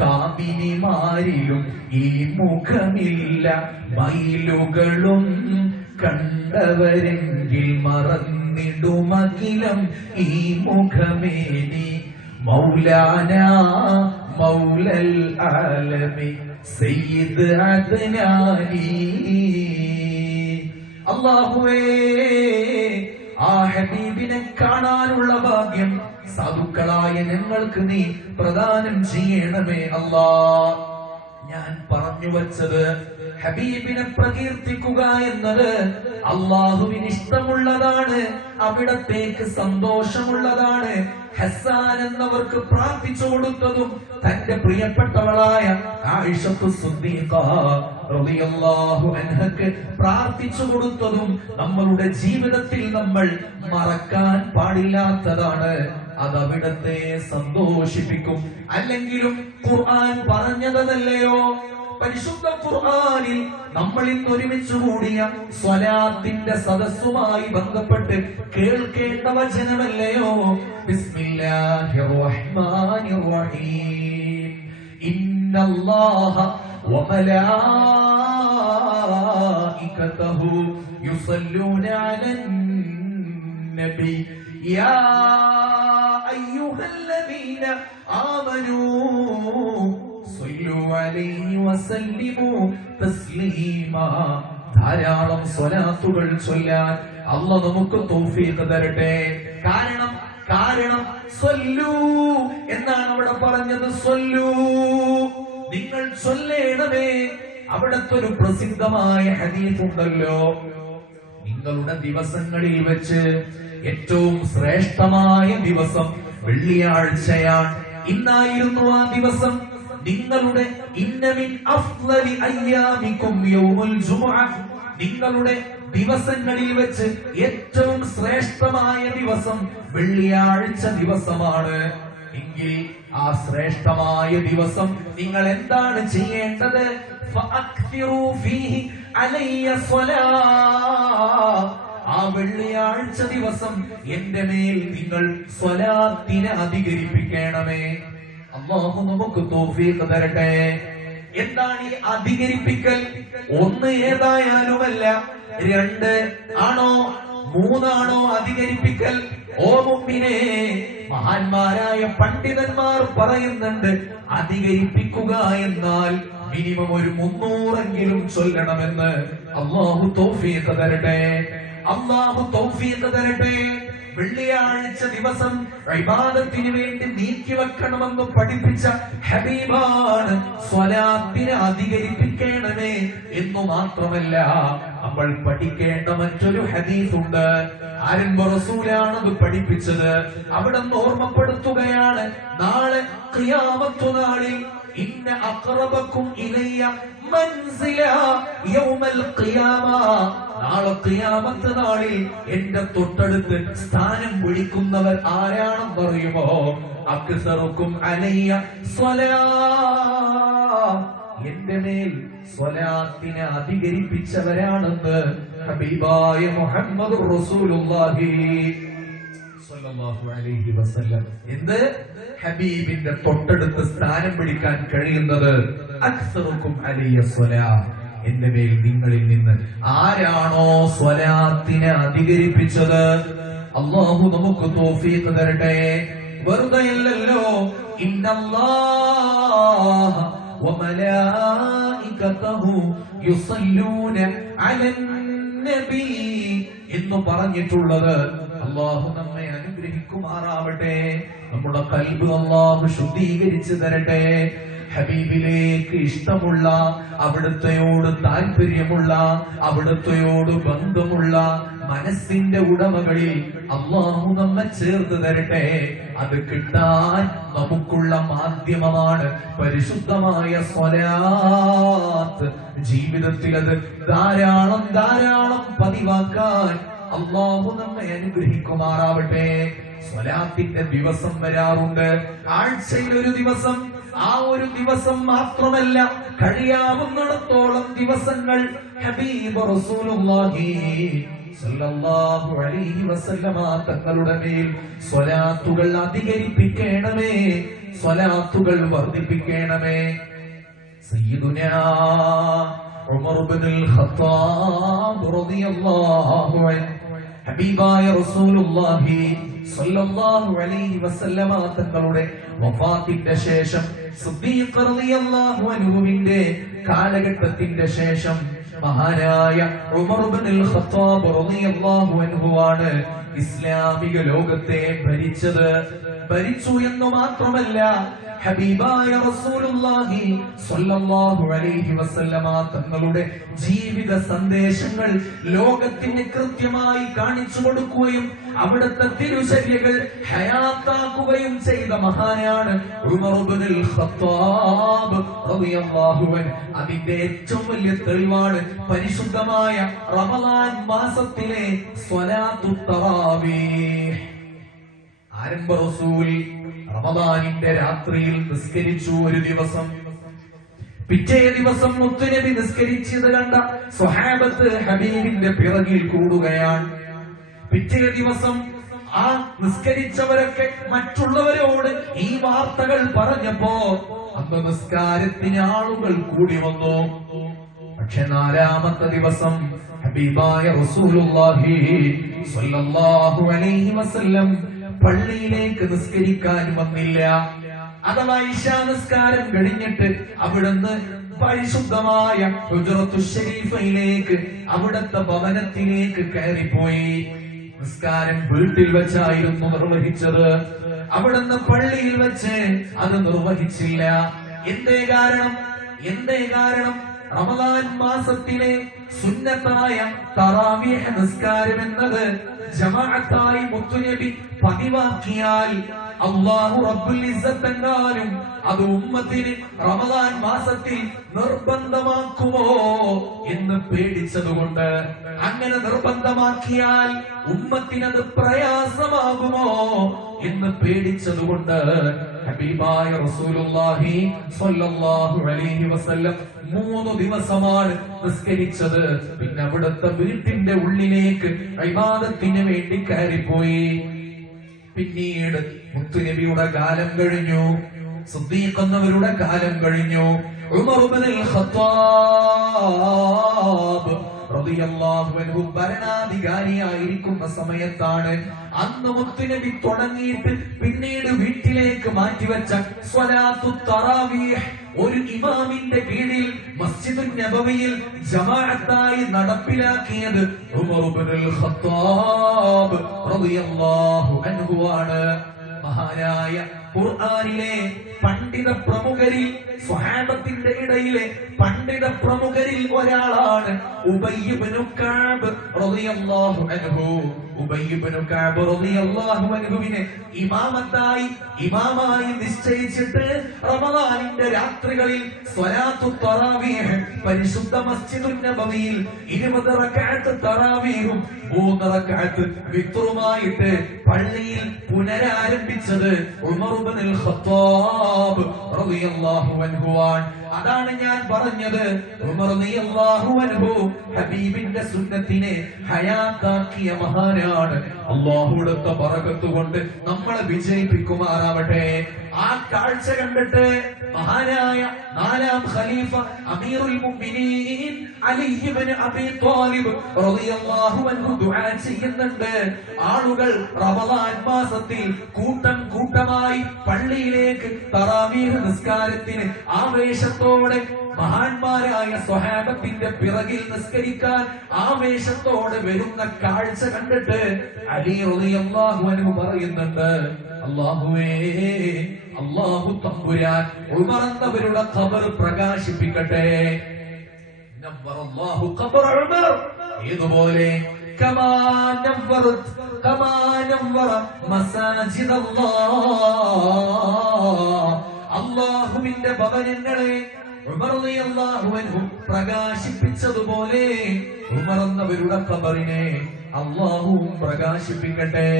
കാമിനിമാരിലും ഈ മുഖമില്ല. മയിലുകളും കണ്ടവരെങ്കിൽ മറന്നിടുമഖിലം ഈ മുഖമേനി. മൗലാന മൗലൽ ആലമീൻ സയ്യിദ് അദ്നാനി. അല്ലാഹുവേ, ആ ഹബീബിനെ കാണാനുള്ള ഭാഗ്യം സാധുക്കളായ ഞങ്ങൾക്ക് നീ പ്രദാനം ചെയ്യണമേ അല്ലാ. ഞാൻ പറഞ്ഞു വച്ചത്, ഹബീബിനെ പ്രകീർത്തിക്കുക എന്നത് അള്ളാഹുവിന് ഇഷ്ടമുള്ളതാണ്, അവിടത്തേക്ക് സന്തോഷമുള്ളതാണ്. ഹസ്സാൻ എന്നവർക്ക് പ്രാർത്ഥിച്ചു കൊടുത്തതും തന്റെ പ്രിയപ്പെട്ടവളായ ആയിഷത്തു സിദ്ദീഖ റളിയല്ലാഹു അൻഹക്ക് പ്രാർത്ഥിച്ചു കൊടുത്തതും നമ്മളുടെ ജീവിതത്തിൽ നമ്മൾ മറക്കാൻ പാടില്ലാത്തതാണ്. അത് അവിടത്തെ സന്തോഷിപ്പിക്കും. അല്ലെങ്കിലും ഖുർആൻ പറഞ്ഞതല്ലയോ? പരിശുദ്ധ ഖുർആനിൽ നമ്മൾ ഇന്ന് ഒരുമിച്ച് കൂടിയ സ്വലാത്തിന്റെ സദസ്സുമായി ബന്ധപ്പെട്ട് കേൾക്കേണ്ട വചനമല്ലയോ? ബിസ്മില്ലാഹിർ റഹ്മാനിർ റഹീം. ഇന്നല്ലാഹ വമലായികതഹു യുസല്ലൂന അലൻ നബി യാ അയ്യുഹല്ലദീന ആമനൂ ധാരാളം സ്വലാത്തുകൾ ചൊല്ലാൻ അല്ലാഹു നമുക്ക് തൗഫീഖ് തരട്ടെ. കാരണം സ്വല്ലൂ എന്നാണ് അവിടെ പറഞ്ഞത്. സ്വല്ലൂ, നിങ്ങൾ ചൊല്ലേണമേ. അവിടത്തെ ഒരു പ്രസിദ്ധമായ ഹദീസ് ഉണ്ടല്ലോ, നിങ്ങളുടെ ദിവസങ്ങളിൽ വെച്ച് ഏറ്റവും ശ്രേഷ്ഠമായ ദിവസം വെള്ളിയാഴ്ചയാണ്. ഇന്നായിരുന്നു ആ ദിവസം. നിങ്ങളുടെ ഇന്നമിൻ അഫ്ളലി അയ്യാമിക്കും യൗമുൽ ജുമുഅ, നിങ്ങളുടെ ദിവസങ്ങളിൽ വെച്ച് ഏറ്റവും ശ്രേഷ്ഠമായ ദിവസം വെള്ളിയാഴ്ച ദിവസമാണ്. എങ്കിൽ ആ ശ്രേഷ്ഠമായ ദിവസം നിങ്ങൾ എന്താണ് ചെയ്യേണ്ടത്? ഫഅക്തിറൂ ഫീഹി അലയ്യ സ്വലാ. ആ വെള്ളിയാഴ്ച ദിവസം എന്റെ മേൽ നിങ്ങൾ സ്വലാത്തിനെ അധികരിപ്പിക്കണമേ. അല്ലാഹു നമുക്ക് തൗഫീഖ് തരട്ടെ. എന്താണ് ഈ അധികരിപ്പിക്കൽ? ഒന്ന് ഏതായാലുമല്ല, രണ്ട് ആണോ, മൂന്നാണോ അധികരിപ്പിക്കൽ? ഓ മുഅ്മിനേ, മഹാന്മാരായ പണ്ഡിതന്മാർ പറയുന്നുണ്ട്, അധികരിപ്പിക്കുക എന്നാൽ മിനിമം ഒരു 300 ചൊല്ലണമെന്ന്. അല്ലാഹു തൗഫീഖ് തരട്ടെ, അല്ലാഹു തൗഫീഖ് തരട്ടെ. വെള്ളിയാഴ്ച ദിവസം ഇബാദത്തിന് വേണ്ടി നീക്കിവെക്കണമെന്ന് പഠിപ്പിച്ച ഹബീബാണ്. സ്വലാത്തിനെ അധികരിപ്പിക്കണമേ എന്നു മാത്രമല്ല, നമ്മൾ പഠിക്കേണ്ട മറ്റൊരു ഹദീസുണ്ട്. ആരംഭ റസൂലാണത് പഠിപ്പിച്ചത്. അവിടെ ഓർമ്മപ്പെടുത്തുകയാണ്, നാളെ ഖിയാമത്ത് നാളിൽ ഇന്ന അഖറബക്കും ഇലയ്യ മൻസില യൗമൽ ഖിയാമ, നാളെ ഖിയാമത്ത് നാളിൽ എന്റെ തൊട്ടടുത്ത് സ്ഥാനം പിടിക്കുന്നവർ ആരാണെന്നറിയുമോ? അക്സറുക്കും അലയ്യ സ്വലാ, എന്റെ മേൽ സ്വലാത്തിനെ അധികരിപ്പിച്ചവരാണെന്ന് ഹബീബായ മുഹമ്മദ് റസൂലുള്ളാഹി സ്വല്ലല്ലാഹു അലൈഹി വസല്ലം. എന്ത്? ഹബീബിന്റെ തൊട്ടടുത്ത് സ്ഥാനം പിടിക്കാൻ കഴിയുന്നത് അക്സറുക്കും അലയ്യ സ്വലാ, എന്റെ മേൽ നിങ്ങളിൽ നിന്ന് ആരാണോ സ്വലാത്തിനെ അധികരിപ്പിച്ചത്. അല്ലാഹു നമുക്ക് തൗഫീഖ് തരട്ടെ. വെറുതെയല്ലല്ലോ, ഇന്നല്ലാഹ വമലായികതഹു യുസല്ലൂന അലൻ നബി എന്ന് പറഞ്ഞിട്ടുള്ളത്. അല്ലാഹു നമ്മെ അനുഗ്രഹിക്കുമാറാവട്ടെ. നമ്മുടെ ഖൽബ് അല്ലാഹു ശുദ്ധീകരിച്ചു തരട്ടെ. ഹബീബിലേക്ക് ഇഷ്ടമുള്ള, അവിടുത്തെയോട് താല്പര്യമുള്ള, അവിടുത്തെയോട് ബന്ധമുള്ള മനസ്സിന്റെ ഉടമകളിൽ അല്ലാഹു നമ്മെ ചേർത്ത് തരട്ടെ. അത് കിട്ടാൻ നമുക്കുള്ള മാധ്യമമാണ് പരിശുദ്ധമായ സ്വലാത്ത്. ജീവിതത്തിൽ അത് ധാരാളം ധാരാളം പതിവാക്കാൻ അല്ലാഹു നമ്മെ അനുഗ്രഹിക്കുമാറാവട്ടെ. സ്വലാത്തിന്റെ ദിവസം വരാറുണ്ട്, ആഴ്ചയിൽ ഒരു ദിവസം. ആ ഒരു ദിവസം മാത്രമല്ല, കഴിയാവുന്നിടത്തോളം ദിവസങ്ങൾ ഹബീബ് റസൂലുള്ളാഹി സ്വല്ലല്ലാഹു അലൈഹി വസല്ലമ തങ്ങളുടെ മേൽ സ്വലാത്തുകൾ അധികരിപ്പിക്കണമേ, സ്വലാത്തുകൾ വർദ്ധിപ്പിക്കണമേ. സയ്യിദുനാ ഉമർ ഇബ്നുൽ ഖത്താബ് റളിയല്ലാഹു അൻഹു, ഹബീബായ റസൂലുള്ളാഹി സ്വല്ലല്ലാഹു അലൈഹി വസല്ലമ തങ്ങളുടെ വഫാത്തിന്റെ ശേഷം, സിദ്ദീഖ് റളിയല്ലാഹു അൻഹുവിന്റെ കാലഘട്ടത്തിന്റെ ശേഷം മഹാനായ ഉമർ ഇബ്നുൽ ഖത്താബ് റളിയല്ലാഹു അൻഹുവാണ് ഇസ്ലാമിക ലോകത്തെ ഭരിച്ചത്. ഭരിച്ചു എന്ന് മാത്രമല്ല, ഹബീബായ റസൂലുള്ളാഹി സ്വല്ലല്ലാഹു അലൈഹി വസല്ലമ തങ്ങളുടെ ജീവിത സന്ദേശങ്ങൾ ലോകത്തിന് കൃത്യമായി കാണിച്ചു കൊടുക്കുകയും അവിടുത്തെ തിരുചര്യകൾ ഹയാത്താക്കുകയും ചെയ്ത മഹാനാണ് ഉമർ ഇബ്നുൽ ഖത്താബ് റളിയല്ലാഹു അൻഹു. അതിന്റെ ഏറ്റവും വലിയ തെളിവാണ് പരിശുദ്ധമായ റമളാൻ മാസത്തിലെ സ്വലാത്തു തറാവീഹ്. ആരംഭ റസൂൽ റമദാനിന്റെ രാത്രിയിൽ നിസ്കരിച്ചു ഒരു ദിവസം. പിറ്റേ ദിവസം മുത്തുനബി നിസ്കരിച്ചത് കണ്ട സ്വഹാബത്ത് ഹബീബിന്റെ പിറകിൽ കൂടുകയാണ്. പിറ്റേ ദിവസം ആ നിസ്കരിച്ചവരൊക്കെ മറ്റുള്ളവരോട് ഈ വാർത്തകൾ പറഞ്ഞപ്പോ അന്ന് നിസ്കാരത്തിന് ആളുകൾ കൂടി വന്നു. പക്ഷെ നാലാമത്തെ ദിവസം ഹബീബായ റസൂലുള്ളാഹി സ്വല്ലല്ലാഹു അലൈഹി വസല്ലം പള്ളിയിലേക്ക് നിസ്കരിക്കാൻ വന്നില്ല. അഥവാ ഇശാ നിസ്കാരം കഴിഞ്ഞിട്ട് അവിടുന്ന് പരിശുദ്ധമായ ഹുജ്റത്തു ശരീഫയിലേക്ക്, അവിടുത്തെ ഭവനത്തിലേക്ക് കയറിപ്പോയി. നിസ്കാരം വീട്ടിൽ വെച്ചായിരുന്നു നിർവഹിച്ചത്, അവിടുന്ന് പള്ളിയിൽ വെച്ച് അത് നിർവഹിച്ചില്ല. എന്തേ കാരണം? റമദാൻ മാസത്തിലെ സുന്നത്തായ തറാവീഹ് നിസ്കാരം എന്നത് ജമാഅത്തായി മുത്തുനബി പതിവാക്കിയാൽ അല്ലാഹു റബ്ബുൽ ഇസ്സത്ത് എങ്ങാനും അത് ഉമ്മത്തിന് റമദാൻ മാസത്തിൽ നിർബന്ധമാക്കുമോ എന്ന് പേടിച്ചതുകൊണ്ട്, അങ്ങനെ നിർബന്ധമാക്കിയാൽ ഉമ്മത്തിനത് പ്രയാസമാകുമോ എന്ന് പേടിച്ചതുകൊണ്ട് ഹബീബായ റസൂലുള്ളാഹി സ്വല്ലല്ലാഹു അലൈഹി വസല്ലം 3 ദിവസമാണ് നിസ്കരിച്ചത്. പിന്നെ അവിടുത്തെ വീട്ടിന്റെ ഉള്ളിലേക്ക് ഇബാദത്തിന് വേണ്ടി കയറിപ്പോയി. പിന്നീട് മുത്തുനബിയുടെ കാലം കഴിഞ്ഞു, സിദ്ദീഖ് എന്നവരുടെ കാലം കഴിഞ്ഞു. ഉമർ ഇബ്നുൽ ഖത്താബ് റളിയല്ലാഹു അൻഹു ഭരണാധികാരിയായിരിക്കുന്ന സമയത്താണ് അന്ന് മുത്തുനബി തുടങ്ങിയിട്ട് പിന്നീട് വീട്ടിലേക്ക് മാറ്റിവെച്ച സ്വലാത്തു തറാവീഹ് ഒരു ഇമാമിന്റെ കീഴിൽ മസ്ജിദുൻ നബവിയിൽ ജമാഅത്തായി നടപ്പിലാക്കിയത് ഉമർ ഇബ്നുൽ ഖത്താബ് റളിയല്ലാഹു അൻഹു ആണ്. മഹാനായ ഖുർആനിലെ പണ്ഡിത പ്രമുഖരിൽ, സ്വഹാബത്തിന്റെ ഇടയിലെ പണ്ഡിത പ്രമുഖരിൽ ഒരാളാണ് ഉബയ്യ് ഇബ്നു കഅബ് റളിയല്ലാഹു അൻഹു. ഉബയ്യ് ഇബ്നു കഅബ് റളിയല്ലാഹു അൻഹുവിനെ ഇമാമായി നിശ്ചയിച്ചിട്ട് റമദാനിന്റെ രാത്രികളിൽ സ്വലാത്തു തറാവീഹ് പരിശുദ്ധ മസ്ജിദുൻ നബവിയിൽ 20 റക്അത്ത് തറാവീഹും 3 റക്അത്ത് വിത്റുമായിട്ട് പള്ളിയിൽ പുനരാരംഭിച്ചത് ഉമർ ഇബ്നുൽ ഖത്താബ് റളിയല്ലാഹു അൻഹു ആണ്. അതാണ് ഞാൻ പറഞ്ഞത്, ഉമർ റളിയല്ലാഹു അൻഹു ഹബീബിന്റെ സുന്നത്തിനെ ഹയാത്താക്കിയ മഹാനാണ്. അല്ലാഹുവിന്റെ ബറകത്ത് കൊണ്ട് നമ്മളെ വിജയിപ്പിക്കുമാറാവട്ടെ. ആ കാഴ്ച കണ്ടിട്ട് മഹാനായ 4ാം ഖലീഫ അമീറുൽ മുഅ്മിനീൻ അലി ഇബ്നു അബീ ത്വാലിബ് റളിയല്ലാഹു അൻഹു ദുആ ചെയ്യുന്നുണ്ട്. ആളുകൾ റമദാൻ മാസത്തിൽ കൂട്ടം കൂട്ടമായി പള്ളിയിലേക്ക് തറാവീഹ് നിസ്കാരത്തിന് ആവേശത്തോടെ മഹാന്മാരായ സ്വഹാബത്തിന്റെ പിറകിൽ നിസ്കരിക്കാൻ ആവേശത്തോടെ വരുന്ന കാഴ്ച കണ്ടിട്ട് അലി റളിയല്ലാഹു അൻഹു പറയുന്നുണ്ട്, അല്ലാഹുവേ, അല്ലാഹു തമ്പുരാൻ ഉമർ എന്നവരുടെ ഖബർ പ്രകാശിപ്പിക്കട്ടെ. നവ്വറല്ലാഹു ഖബറ ഉമർ, ഇതുപോലെ കമാ നവ്വറ മസാജിദല്ലാഹ്, അല്ലാഹുവിന്റെ ഭവനങ്ങളെ ഉമർ റളിയല്ലാഹു അൻഹു പ്രകാശിപ്പിച്ചതുപോലെ ഉമർ എന്നവരുടെ ഖബറിനെ അല്ലാഹുവും പ്രകാശിപ്പിക്കട്ടെ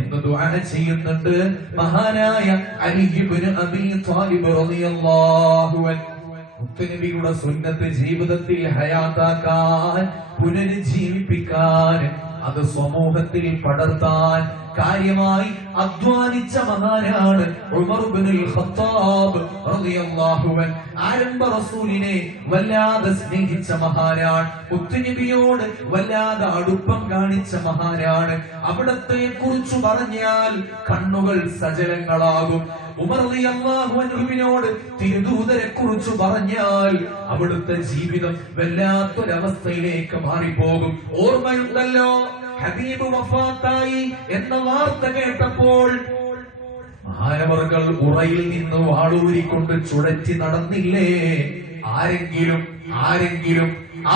എന്ന് ദുആ ചെയ്യുന്നുണ്ട് മഹാനായ അലി ഇബ്നു അബീ ത്വാലിബ് റളിയല്ലാഹു അൻഹു. മുത്തുനബിയുടെ സുന്നത്ത് ജീവിതത്തിൽ ഹയാത്താക്കാൻ, പുനരുജ്ജീവിപ്പിക്കാൻ, അത് സമൂഹത്തിൽ പടർത്താൻ കാര്യമായി അധ്വാനിച്ച മഹാനാണ് ഉമർ ഇബ്നുൽ ഖത്താബ് റളിയല്ലാഹു അൻഹു. ആരംഭ റസൂലിനെ വല്ലാതെ സ്നേഹിച്ച മഹാനാണ്. മുത്തുനബിയോട് വല്ലാതെ അടുപ്പം കാണിച്ച മഹാനാണ്. അവിടത്തെ കുറിച്ച് പറഞ്ഞാൽ കണ്ണുകൾ സജലങ്ങളാകും. ഉമർ റളിയല്ലാഹു അൻഹുവിനോട് തിരുദൂതരെ കുറിച്ച് പറഞ്ഞാൽ അവിടുത്തെ ജീവിതം വല്ലാത്തൊരവസ്ഥയിലേക്ക് മാറിപ്പോകും. ഓർമ്മയുണ്ടല്ലോ, ഹബീബ് വഫാത്തായി എന്ന വാർത്ത കേട്ടപ്പോൾ മഹാനവർകൾ ഉറയിൽ നിന്ന് വാളൂരിക്കൊണ്ട് ചുഴറ്റി നടന്നില്ലേ? ആരെങ്കിലും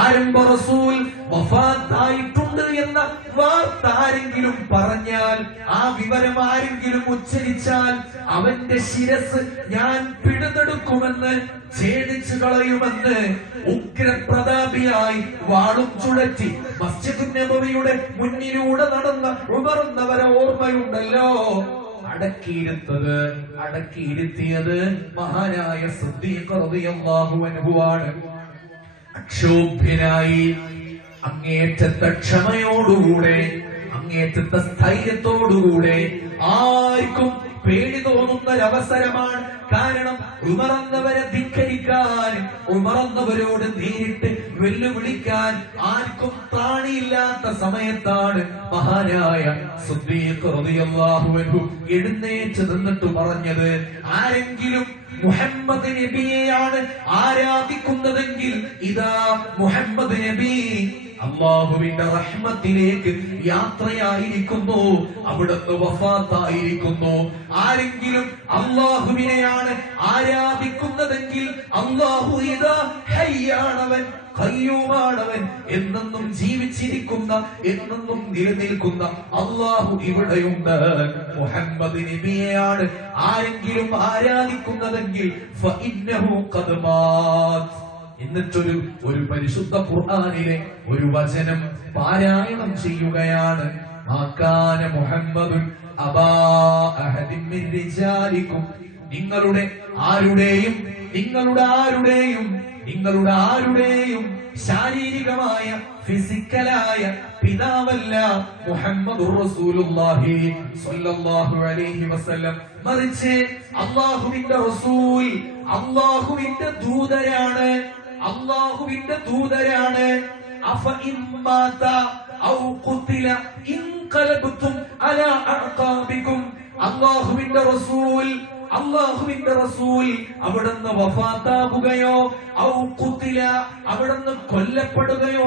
ആരംഭ റസൂൽ വഫാത്തായിട്ടുണ്ട് എന്ന വാർത്ത ആരെങ്കിലും പറഞ്ഞാൽ, ആ വിവരം ആരെങ്കിലും ഉച്ചരിച്ചാൽ അവന്റെ ശിരസ് ഞാൻ പിഴുതെടുക്കുമെന്ന്, ഛേദിച്ചു കളയുമെന്ന് ഉഗ്രപ്രതാപിയായി വാളും ചുഴറ്റി മസ്ജിദുൻ നബവിയുടെ മുന്നിലൂടെ നടന്ന ഉമർ എന്നവരെ ഓർമ്മയുണ്ടല്ലോ. അടക്കിയിരുത്തിയത് മഹാനായ സിദ്ദീഖ് റളിയല്ലാഹു അൻഹു ആണ്. അക്ഷോഭ്യനായി അങ്ങേറ്റത്തെ ക്ഷമയോടുകൂടെ, അങ്ങേറ്റത്തെ സ്ഥൈര്യത്തോടുകൂടെ, ആർക്കും പേടി തോന്നുന്ന ഒരവസരമാണ്. കാരണം ഉമർ എന്നവരെ ധിക്കരിക്കാൻ, ഉമർ എന്നവരോട് നേരിട്ട് വെല്ലുവിളിക്കാൻ ആർക്കും ത്രാണിയില്ലാത്ത സമയത്താണ് മഹാനായ സിദ്ദീഖ് റളിയല്ലാഹു അൻഹു എഴുന്നേറ്റ് നിന്നിട്ട് പറഞ്ഞത്, ആരെങ്കിലും മുഹമ്മദ് നബിയെയാണ് ആരാധിക്കുന്നതെങ്കിൽ ഇതാ മുഹമ്മദ് നബി അല്ലാഹുവിന്റെ റഹ്മത്തിലേക്ക് യാത്രയായിരിക്കുന്നു, അവിടുന്ന് വഫാത്തായിരിക്കുന്നു. ആരെങ്കിലും അല്ലാഹുവിനെയാണ് ആരാധിക്കുന്നതെങ്കിൽ അല്ലാഹു ഇതാ ഹയ്യാണവൻ, ഖയ്യൂമാണവൻ, എന്നെന്നും ജീവിച്ചിരിക്കുന്ന, എന്നെന്നും നിലനിൽക്കുന്ന അല്ലാഹു ഇവിടെയുണ്ട്. മുഹമ്മദ് നബിയെയാണ് ആരെങ്കിലും ആരാധിക്കുന്നതെങ്കിൽ ഫഇന്നഹു ഖദ് മാത്. എന്നിട്ടൊരു പരിശുദ്ധ ഖുർആനിലെ ഒരു വചനം പാരായണം ചെയ്യുകയാണ്. മാകാന മുഹമ്മദുൻ അബാ അഹദിൻ മിൻ റിജാലിക്കും, നിങ്ങളുടെ ആരുടെയും ശാരീരികമായ, ഫിസിക്കലായ പിതാവല്ല മുഹമ്മദുർ റസൂലുള്ളാഹി സ്വല്ലല്ലാഹു അലൈഹി വസല്ലം. മറിച്ച് അല്ലാഹുവിന്റെ റസൂൽ, അല്ലാഹുവിന്റെ ദൂതരാണ്. അഫ ഇമ്മാത ഔ ഖുതില ഇൻഖലബ്തും അലാ അഅഖാബികും. അല്ലാഹുവിന്റെ റസൂൽ അവിടുന്ന് വഫാത്താകുകയോ ഔ ഖുതില അവിടുന്ന് കൊല്ലപ്പെടുകയോ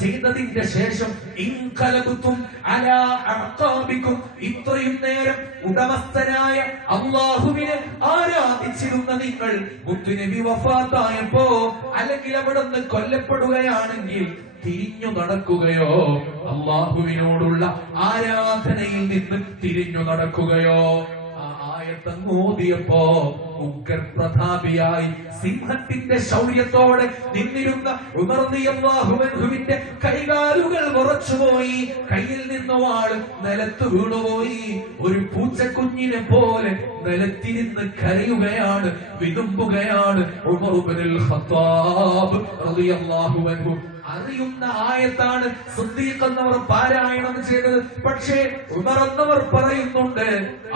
ചെയ്തതിന്റെ ശേഷം ഇൻഖലബ്തും അലാ അഅഖാബികും, ഇത്രയും നേരം ഉടമസ്ഥനായ അല്ലാഹുവിനെ ആരാധിച്ചിരുന്ന നിങ്ങൾ മുത്തുനബി വഫാത്തായപ്പോ അല്ലെങ്കിൽ അവിടുന്ന് കൊല്ലപ്പെടുകയാണെങ്കിൽ തിരിഞ്ഞു നടക്കുകയോ, അല്ലാഹുവിനോടുള്ള ആരാധനയിൽ നിന്ന് തിരിഞ്ഞു നടക്കുകയോ? ആ ആയത്തങ്ങോദിയപ്പോ ഉഗ്രപ്രതാപിയായി സിംഹത്തിന്റെ ശൗര്യത്തോടെ നിന്നിരുന്ന ഉമർ റളിയല്ലാഹു അൻഹുവിന്റെ കൈകാലുകൾ വിറച്ചുപോയി, കയ്യിൽ നിന്ന് വാൾ നിലത്ത് വീണുപോയി. ഒരു പൂച്ചക്കുഞ്ഞിനെ പോലെ നിലത്തിരുന്ന് കരയുകയാണ്, വിതുമ്പുകയാണ് ഉമർ ഇബ്നുൽ ഖത്താബ് റളിയല്ലാഹു അൻഹു. അറിയുന്ന ആയത്താണ് സിദ്ദീഖ് എന്നവർ പാരായണം ചെയ്തത്. പക്ഷേ ഉമർ എന്നവർ പറയുന്നുണ്ട്,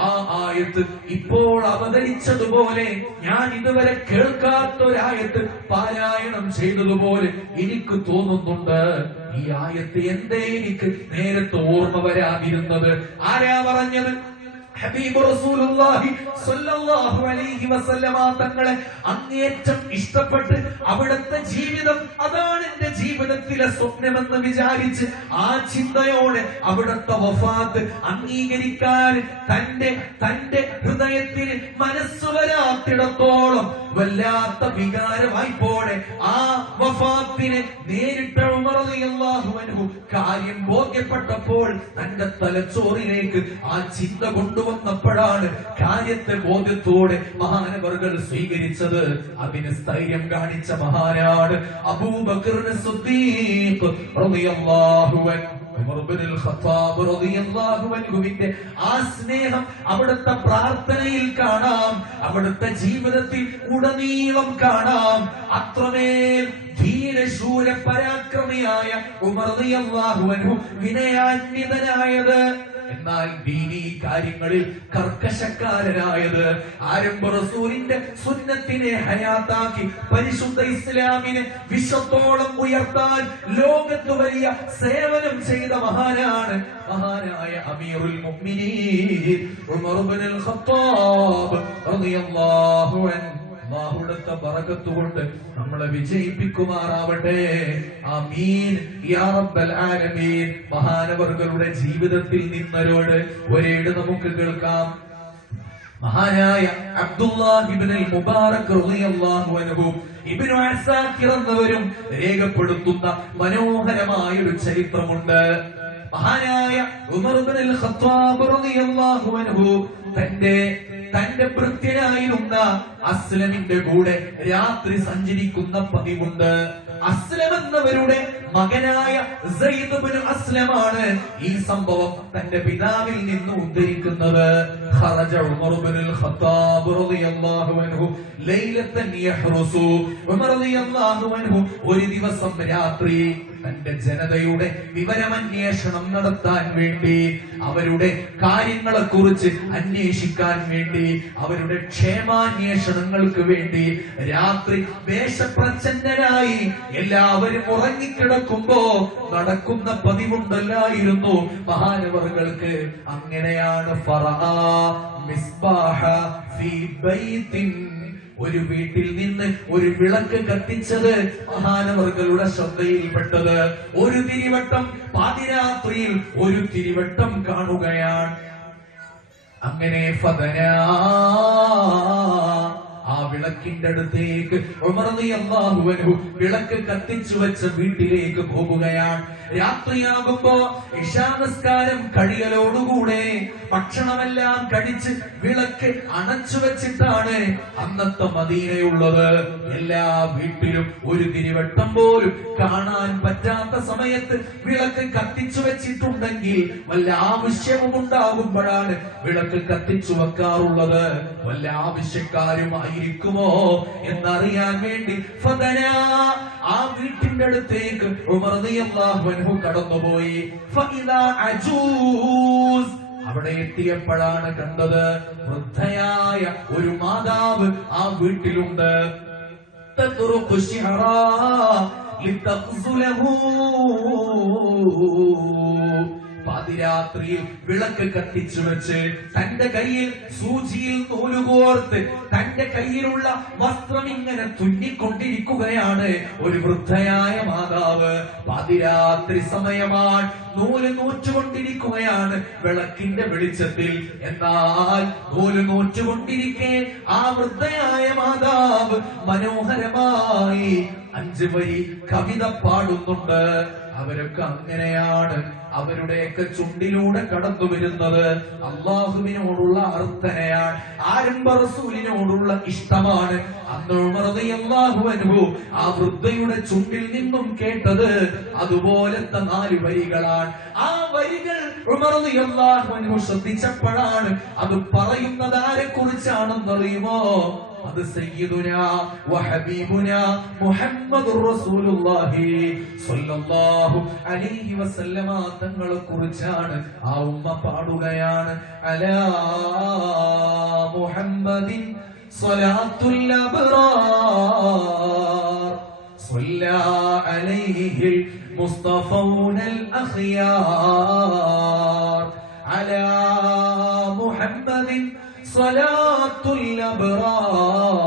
ആ ആയത്ത് ഇപ്പോൾ അവതരിച്ചതുപോലെ ഞാൻ ഇതുവരെ കേൾക്കാത്തൊരായത്ത് പാരായണം ചെയ്തതുപോലെ എനിക്ക് തോന്നുന്നുണ്ട്. ഈ ആയത്ത് എന്തേ എനിക്ക് നേരത്തെ ഓർമ്മ വരാതിരുന്നത്? ആരാ പറഞ്ഞത്? ഹബീബ് റസൂലുള്ളാഹി സ്വല്ലല്ലാഹു അലൈഹി വസല്ലമ തങ്ങളെ അങ്ങേയറ്റം ഇഷ്ടപ്പെട്ട് അവിടുത്തെ ജീവിതം അതാണ് എന്റെ ജീവിതത്തിലെ സ്വപ്നമെന്ന് വിചാരിച്ച് ആ ചിന്തയോടെ അവിടുത്തെ വഫാത്ത് അംഗീകരിക്കാൻ തന്റെ ഹൃദയത്തിന് മനസ്സ് വരാത്തിടത്തോളം വല്ലാത്ത വികാരമായിപ്പോടെ ആ വഫാത്തിനെ നേരിട്ട ഉമർ റളിയല്ലാഹു അൻഹു കാര്യം ബോധ്യപ്പെട്ടപ്പോൾ തന്റെ തലച്ചോറിലേക്ക് ആ ചിന്ത കൊണ്ടുവന്നപ്പോഴാണ് കാര്യത്തെ ബോധ്യത്തോടെ മഹാനവർകൾ സ്വീകരിച്ചത്. അതിന് സ്ഥൈര്യം കാണിച്ച മഹാനാണ് അബൂബക്കർ സിദ്ദീഖ് റളിയല്ലാഹു അൻഹു. ഉമർ ഇബ്നുൽ ഖത്താബ് റളിയല്ലാഹു അൻഹുവിന്റെ ആ സ്നേഹം അവിടുത്തെ പ്രാർത്ഥനയിൽ കാണാം, അവിടുത്തെ ജീവിതത്തിൽ ഉടനീളം കാണാം. അത്രമേൽ ധീരശൂര പരാക്രമിയായ ഉമർ റളിയല്ലാഹു അൻഹു വിനയാന്വിതനായത്, എന്നാൽ ദീനീ കാര്യങ്ങളിൽ കർക്കശക്കാരനായത്, ആരംഭ റസൂലിന്റെ സുന്നത്തിനെ ഹയാത്താക്കി പരിശുദ്ധ ഇസ്ലാമിനെ വിശ്വത്തോളം ഉയർത്താൻ ലോകത്ത് വലിയ സേവനം ചെയ്ത മഹാനായ അമീറുൽ മുഅ്മിനീൻ ഉമർ ഇബ്നുൽ ഖത്താബ് റളിയല്ലാഹു അൻഹു. അല്ലാഹുവിന്റെ ബറകത്ത് കൊണ്ട് നമ്മളെ വിജയിപ്പിക്കുമാറാവട്ടെ. ആമീൻ യാ റബ്ബൽ ആലമീൻ. മഹാനവർകളുടെ ജീവിതത്തിൽ നിന്നൊരോട് ഒരേട് നമുക്ക് കേൾക്കാം. മഹാനായ അബ്ദുല്ലാഹ് ഇബ്നുൽ മുബാറക് റളിയല്ലാഹു അൻഹു ഇബ്നു അസാകിർ എന്നവരും രേഖപ്പെടുത്തുന്ന മനോഹരമായ ഒരു ചരിത്രമുണ്ട്. മഹാനായ ഉമർ ഇബ്നുൽ ഖത്താബ് റളിയല്ലാഹു അൻഹു തന്റെ ഭൃത്യനായിരുന്ന അസ്ലമിന്റെ കൂടെ രാത്രി സഞ്ചരിക്കുന്ന പതിവുണ്ട്. അസ്ലം എന്നവരുടെ മകനായ സയ്യിദ് ഇബ്നു അസ്ലമാണ് ഈ സംഭവം തന്റെ പിതാവിൽ നിന്ന് ഉദ്ധരിക്കുന്നത്. ഖറജ ഉമർ ഇബ്നുൽ ഖത്താബ് റളിയല്ലാഹു അൻഹു ലൈലത്തൻ യഹ്റുസു. ഉമർ റളിയല്ലാഹു അൻഹു ഒരു ദിവസം രാത്രി തന്റെ ജനതയുടെ വിവരമന്വേഷണം നടത്താൻ വേണ്ടി, അവരുടെ കാര്യങ്ങളെ കുറിച്ച് അന്വേഷിക്കാൻ വേണ്ടി, അവരുടെ ക്ഷേമാന്വേഷണങ്ങൾക്ക് വേണ്ടി രാത്രി വേഷപ്രച്ഛന്നനായി എല്ലാവരും ഉറങ്ങിക്കിടക്കുമ്പോ നടക്കുന്ന പതിവുണ്ടല്ലായിരുന്നു മഹാനവറുകൾക്ക്. അങ്ങനെയാണ് ഫറആ മിസ്ബാഹ ഫീ ബൈത്തിൻ, ഒരു വീട്ടിൽ നിന്ന് ഒരു വിളക്ക് കത്തിച്ചത് മഹാനവർകളുടെ ശ്രദ്ധയിൽപ്പെട്ടത്. ഒരു തിരിവട്ടം പാതിരാത്രിയിൽ ഒരു തിരിവട്ടം കാണുകയാണ്. അങ്ങനെ ഫദനാ, ആ വിളക്കിന്റെ അടുത്തേക്ക് ഉമർ റളിയല്ലാഹു അൻഹു വിളക്ക് കത്തിച്ചു വെച്ച വീട്ടിലേക്ക് പോകുകയാണ്. രാത്രിയാകുമ്പോ ഇശാ നിസ്കാരം കഴിയലോടുകൂടെ ഭക്ഷണമെല്ലാം കഴിച്ച് വിളക്ക് അണച്ചു വെച്ചിട്ടാണ് അന്നത്തെ മദീനയുള്ളത്. എല്ലാ വീട്ടിലും ഒരു തിരിവട്ടം പോലും കാണാൻ പറ്റാത്ത സമയത്ത് വിളക്ക് കത്തിച്ചു വെച്ചിട്ടുണ്ടെങ്കിൽ വല്ല ആവശ്യവും ഉണ്ടാകുമ്പോഴാണ് വിളക്ക് കത്തിച്ചു വെക്കാറുള്ളത്. വല്ല ആവശ്യക്കാരുമായിരിക്കുമോ എന്നറിയാൻ വേണ്ടി ഫദനാ, ആ വീട്ടിന്റെ അടുത്തേക്ക് ഉമർ റളിയല്ലാഹു അൻഹു കടന്നുപോയി. ഫഇദാ അജൂസ്, അവിടെ എത്തിയപ്പോഴാണ് കണ്ടത് വൃദ്ധയായ ഒരു മാതാവ് ആ വീട്ടിലുണ്ട്. ലിതഖ്സുലഹു. പാതിരാത്രിയിൽ വിളക്ക് കത്തിച്ചു വെച്ച് തന്റെ കയ്യിൽ സൂചിയിൽ നൂലുകോർത്ത് തന്റെ കയ്യിലുള്ള വസ്ത്രം ഇങ്ങനെ തുന്നിക്കൊണ്ടിരിക്കുകയാണ് ഒരു വൃദ്ധയായ മാതാവ്. പാതിരാത്രി സമയമാണ്, നൂല് നൂറ്റുകൊണ്ടിരിക്കുകയാണ് വിളക്കിന്റെ വെളിച്ചത്തിൽ. എന്നാൽ നൂല് നൂറ്റുകൊണ്ടിരിക്കെ ആ വൃദ്ധയായ മാതാവ് മനോഹരമായി 5 വരി കവിത പാടുന്നുണ്ട്. അവരൊക്കെ അങ്ങനെയാണ്. അവരുടെയൊക്കെ ചുണ്ടിലൂടെ കടന്നു വരുന്നത് അള്ളാഹുവിനോടുള്ള അർത്ഥനയാണ്, ആരംഭ റസൂലിനോടുള്ള ഇഷ്ടമാണ്. അന്ന് ഉമർ റളിയല്ലാഹു അൻഹു ആ വൃദ്ധയുടെ ചുണ്ടിൽ നിന്നും കേട്ടത് അതുപോലത്തെ 4 വരികളാണ്. ആ വരികൾ ഉമർ റളിയല്ലാഹു അൻഹു ശ്രദ്ധിച്ചപ്പോഴാണ് അത് പറയുന്നത് ആരെ കുറിച്ചാണെന്നറിയുമോ? അത് സയ്യിദുനാ വഹബീബുനാ മുഹമ്മദുർ റസൂലുള്ളാഹി സ്വല്ലല്ലാഹു അലൈഹി വസല്ലമ തങ്ങളെ കുറിച്ചാണ്. ആ ഉമ്മ പാടുകയാണ്, അലാ മുഹമ്മദിൻ സ്വലാത്തുൽ അബ്റാർ സ്വല്ലാ അലൈഹിൽ മുസ്തഫൗനൽ അഖ്യാർ. അലാ മുഹമ്മദിൻ صلاة الأبرار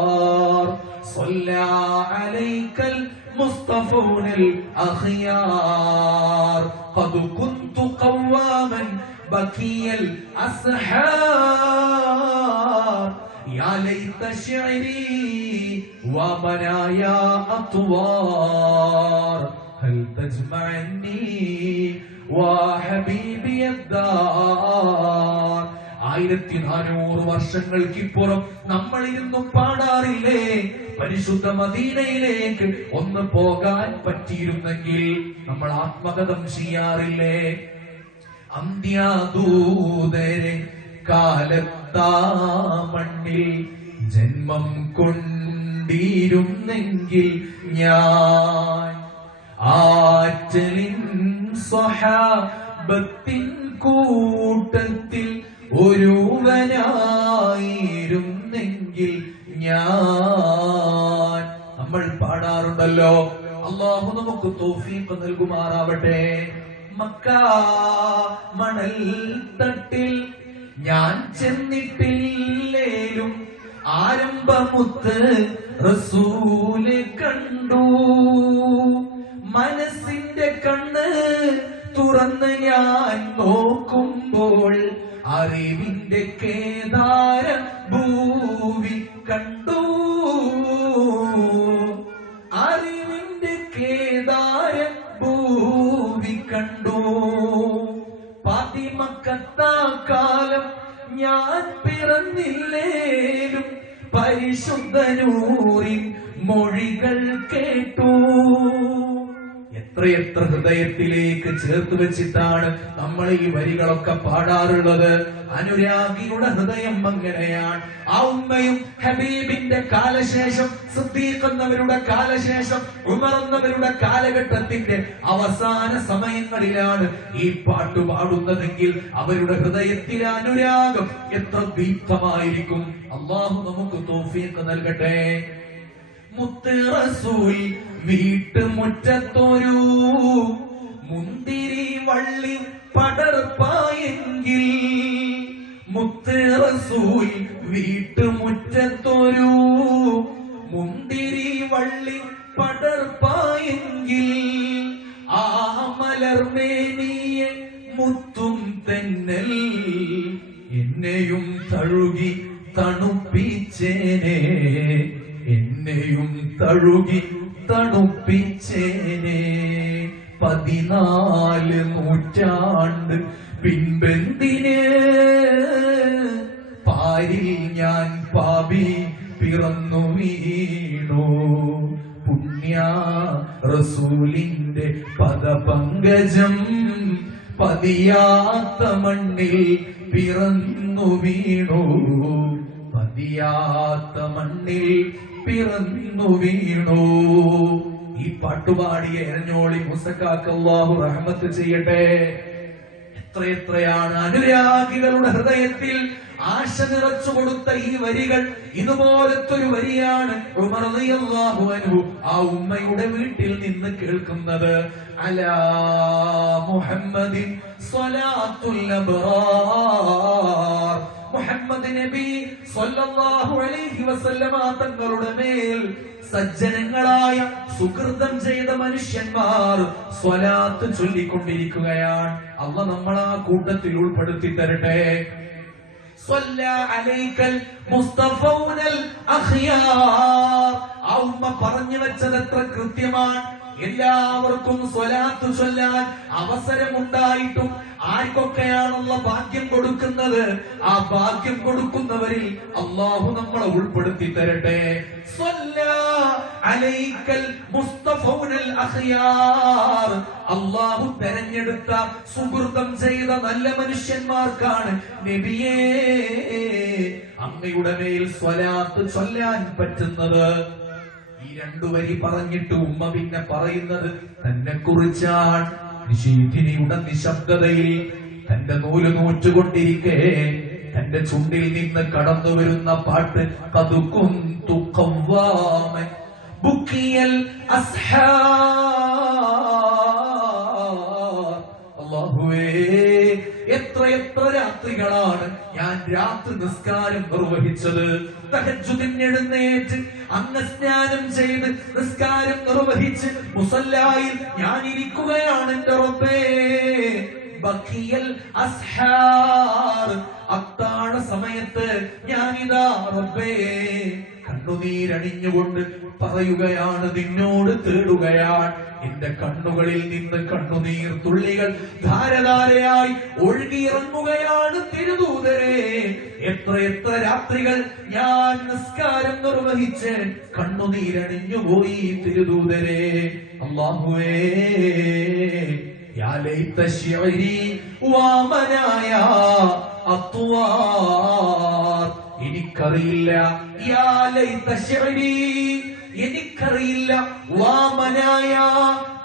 صلى عليك المصطفون الأخيار قد كنت قواما بكي الأسحار يا ليت شعري ومنايا أطوار هل تجمعني وحبيبي الدار. 1400 വർഷങ്ങൾക്കിപ്പുറം നമ്മൾ ഇരുന്നും പാടാറില്ലേ? പരിശുദ്ധ മദീനയിലേക്ക് ഒന്ന് പോകാൻ പറ്റിയിരുന്നെങ്കിൽ നമ്മൾ ആത്മകഥം ചെയ്യാറില്ലേ? അന്ത്യാദൂതരെ കാലത്താ മണ്ണിൽ ജന്മം കൊണ്ടിരുന്നെങ്കിൽ ഞാൻ ആറ്റലിൻ സ്വഹാബത്തിൻ കൂട്ടത്തിൽ ഒരുവനായിരുന്നെങ്കിൽ ഞാൻ. നമ്മൾ പാടാറുണ്ടല്ലോ. അല്ലാഹു നമുക്ക് തൗഫീഖ് നൽകുമാറാവട്ടെ. മക്ക മണൽ തട്ടിൽ ഞാൻ ചെന്നിട്ടില്ലേലും ആരംഭമുത്ത് റസൂല് കണ്ടു. മനസ്സിന്റെ കണ്ണ് തുറന്ന് ഞാൻ നോക്കുമ്പോൾ അറിവിന്റെ കേദാര ഭൂവി കണ്ടു. അറിവിന്റെ കേദാര ഭൂവി കണ്ടു. ഫാത്തിമക്കത്താ കാലം ഞാൻ പിറന്നില്ലേലും പരിശുദ്ധ നൂറിൻ മൊഴികൾ കേട്ടു. എത്രയെത്ര ഹൃദയത്തിലേക്ക് ചേർത്ത് വെച്ചിട്ടാണ് നമ്മൾ ഈ വരികളൊക്കെ പാടാറുള്ളത്. അനുരാഗിയുടെ ഹൃദയം അങ്ങനെയാണ്. ആ ഉമ്മയും ഹബീബിന്റെ കാലശേഷം, സിദ്ദീഖ് എന്നവരുടെ കാലശേഷം, ഉമർ എന്നവരുടെ കാലഘട്ടത്തിന്റെ അവസാന സമയങ്ങളിലാണ് ഈ പാട്ട് പാടുന്നതെങ്കിൽ അവരുടെ ഹൃദയത്തിലെ അനുരാഗം എത്ര ദീപ്തമായിരിക്കും. അല്ലാഹു നമുക്ക് തൗഫീഖ് നൽകട്ടെ. മുത്ത് റസൂൽ വീട്ടുമുറ്റത്തൊരു മുന്തിരി വള്ളി പടർപ്പായെങ്കിൽ, മുത്ത് റസൂൽ വീട്ടുമുറ്റത്തൊരു മുന്തിരി വള്ളി പടർപ്പായെങ്കിൽ, ആ മലർമേനിയെ മുത്തും തെന്നൽ എന്നെയും തഴുകി തണുപ്പിച്ചേനെ, എന്നെയും തഴുകി തണുപ്പിച്ചേനെ. 14 നൂറ്റാണ്ട് പിൻപെന്തിന് പാരിൽ ഞാൻ പാപി പിറന്നു വീണു. പുണ്യ റസൂലിന്റെ പദപങ്കജം പതിയാത്ത മണ്ണിൽ പിറന്നു വീണു. പതിയാത്ത മണ്ണിൽ പിറന്നു വീണു. ഈ പാട്ടുപാടിയ എരഞ്ഞോളി മുസക്കാക്ക് അല്ലാഹു റഹ്മത്ത് ചെയ്യട്ടെ. എത്രയെത്രയാണ് അനുരാഗികളുടെ ഹൃദയത്തിൽ ആശ നിറച്ചു കൊടുത്ത ഈ വരികൾ. ഇതുപോലത്തെ ഒരു വരിയാണ് ഉമർ റളിയല്ലാഹു അൻഹു ആ ഉമ്മയുടെ വീട്ടിൽ നിന്ന് കേൾക്കുന്നത്. അലാ മുഹമ്മദിൻ സ്വലാത്തുൽ അബ്റാർ, മുഹമ്മദ് നബി സ്വല്ലല്ലാഹു അലൈഹി വസല്ലമ തങ്ങളുടെ മേൽ സജ്ജനങ്ങളായ സുകൃതം ചെയ്ത മനുഷ്യന്മാർ സ്വലാത്ത് ചൊല്ലിക്കൊണ്ടിരിക്കുകയാണ്. അല്ലാഹ് നമ്മളെ ആ കൂട്ടത്തിൽ ഉൾപ്പെടുത്തി തരട്ടെ. സ്വല്ലാ അലൈക്കൽ മുസ്തഫൗനൽ അഖ്യാർ. ആ ഉമ്മ പറഞ്ഞു വെച്ചത് എത്ര കൃത്യമാണ്. എല്ലാവർക്കും സ്വലാത്ത് ചൊല്ലാൻ അവസരമുണ്ടായിട്ടും ആർക്കൊക്കെയാണുള്ള ഭാഗ്യം കൊടുക്കുന്നത്, ആ ഭാഗ്യം കൊടുക്കുന്നവരിൽ അള്ളാഹു നമ്മളെ ഉൾപ്പെടുത്തി തരട്ടെ. സ്വല്ലാ അലൈക്കൽ മുസ്തഫൗനൽ അഖ്യാർ. അള്ളാഹു തെരഞ്ഞെടുത്ത സുഹൃതം ചെയ്ത നല്ല മനുഷ്യന്മാർക്കാണ് നബിയേ അങ്ങയുടെ മേൽ സ്വലാത്ത് ചൊല്ലാൻ പറ്റുന്നത്. ഈ രണ്ടു വരി പറഞ്ഞിട്ട് ഉമ്മ പിന്നെ പറയുന്നത് തന്നെ കുറിച്ചാണ്. നിശീഥിനിയുടെ നിശബ്ദതയിൽ തന്റെ നൂല് നോറ്റുകൊണ്ടിരിക്കെ തന്റെ ചുണ്ടിൽ നിന്ന് കടന്നു വരുന്ന പാട്ട് കതുകുന്തു ഖവ്വാമൻ ബുക്കിയൽ അസ്ഹാർ. അല്ലാഹുവേ, എത്ര രാത്രികളാണ് ഞാൻ രാത്രി നിസ്കാരം നിർവഹിച്ചത്. തഹജ്ജുദിന് എഴുന്നേറ്റ് അങ്ങ് സ്നാനം ചെയ്ത് നിസ്കാരം നിർവഹിച്ച് മുസല്ലായിൽ ഞാൻ ഇരിക്കുകയാണ് എന്റെ റബ്ബേ. ബഖിയൽ അസ്ഹാർ, അത്താഴ സമയത്ത് ഞാനിതാ റബ്ബേ കണ്ണുനീരണിഞ്ഞുകൊണ്ട് പറയുകയാണ്, നിന്നോട് തേടുകയാണ്. എന്റെ കണ്ണുകളിൽ നിന്ന് കണ്ണുനീർ തുള്ളികൾ ധാരധാരയായി ഒഴുകിയിറങ്ങുകയാണ് തിരുദൂതരെ. എത്ര രാത്രികൾ ഞാൻ നിസ്കാരം നിർവഹിച്ച് കണ്ണുനീരണിഞ്ഞുപോയി തിരുദൂതരെ. അല്ലാഹുവേ, യാ ലൈത ശിഅരി വമനായ അത്വാർ. എനിക്കറിയില്ല, യാ ലൈത ശിഅരി, എനിക്കറിയില്ല, വാമനായ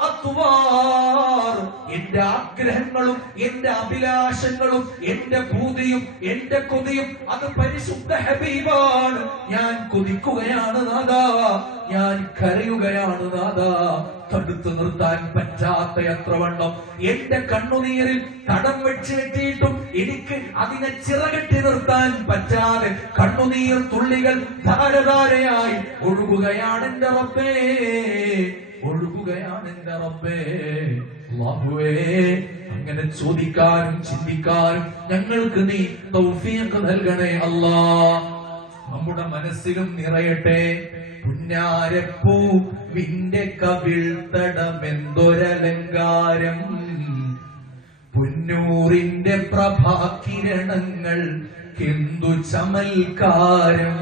അത്വാർ, എന്റെ ആഗ്രഹങ്ങളും എന്റെ അഭിലാഷങ്ങളും എന്റെ ഭൂതിയും എന്റെ കൊതിയും അത് പരിശുദ്ധ ഹബീബാണ്. ഞാൻ കൊതിക്കുകയാണ് നാദാ, ഞാൻ കരയുകയാണ് നാദാ. തടുത്തു നിർത്താൻ പറ്റാത്ത എത്രവണ്ണം എന്റെ കണ്ണുനീരിൽ തടം വെച്ചെത്തിയിട്ടും എനിക്ക് അതിനെ ചിറകെട്ടി നിർത്താൻ പറ്റാതെ കണ്ണുനീർ തുള്ളികൾ ധാരധാരയായി ഒഴുകുകയാണ് എന്റെ റബ്ബേ, ഒഴുകുകയാണ് എന്റെ റബ്ബേ. അല്ലാഹുവേ, അങ്ങനെ ചോദിക്കാനും ചിന്തിക്കാനും ഞങ്ങൾക്ക് നീ തൗഫീഖ് നൽകണേ അല്ലാ. നമ്മുടെ മനസ്സിലും നിറയട്ടെ പുന്നാരപ്പൂവിന്റെ കവിൾത്തടമെന്തൊരലങ്കാരം, പുന്നൂറിന്റെ പ്രഭാകിരണങ്ങൾ എന്തു ചമൽക്കാരം.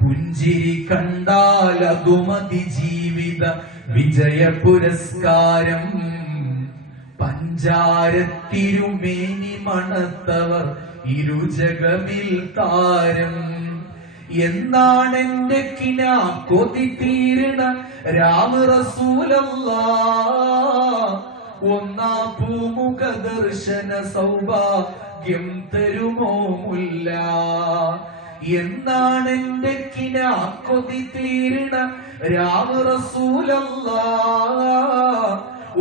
പുഞ്ചിരി കണ്ടാൽ അതുമതി ജീവിത വിജയ പുരസ്കാരം. പഞ്ചാരത്തിരുമേനി മണത്തവർ ഇരുജഗമിൽ താരം. എന്നാണെന്റെ കിനാ കൊതി തീരണ രാമ റസൂലല്ലാഹ്. ഒന്നാ പൂമുഖ ദർശന സൗഭാഗ്യം തരുമോ മുല്ല. എന്നാണെന്റെ കിനാ കൊതി തീരണ രാമ റസൂലല്ലാഹ്.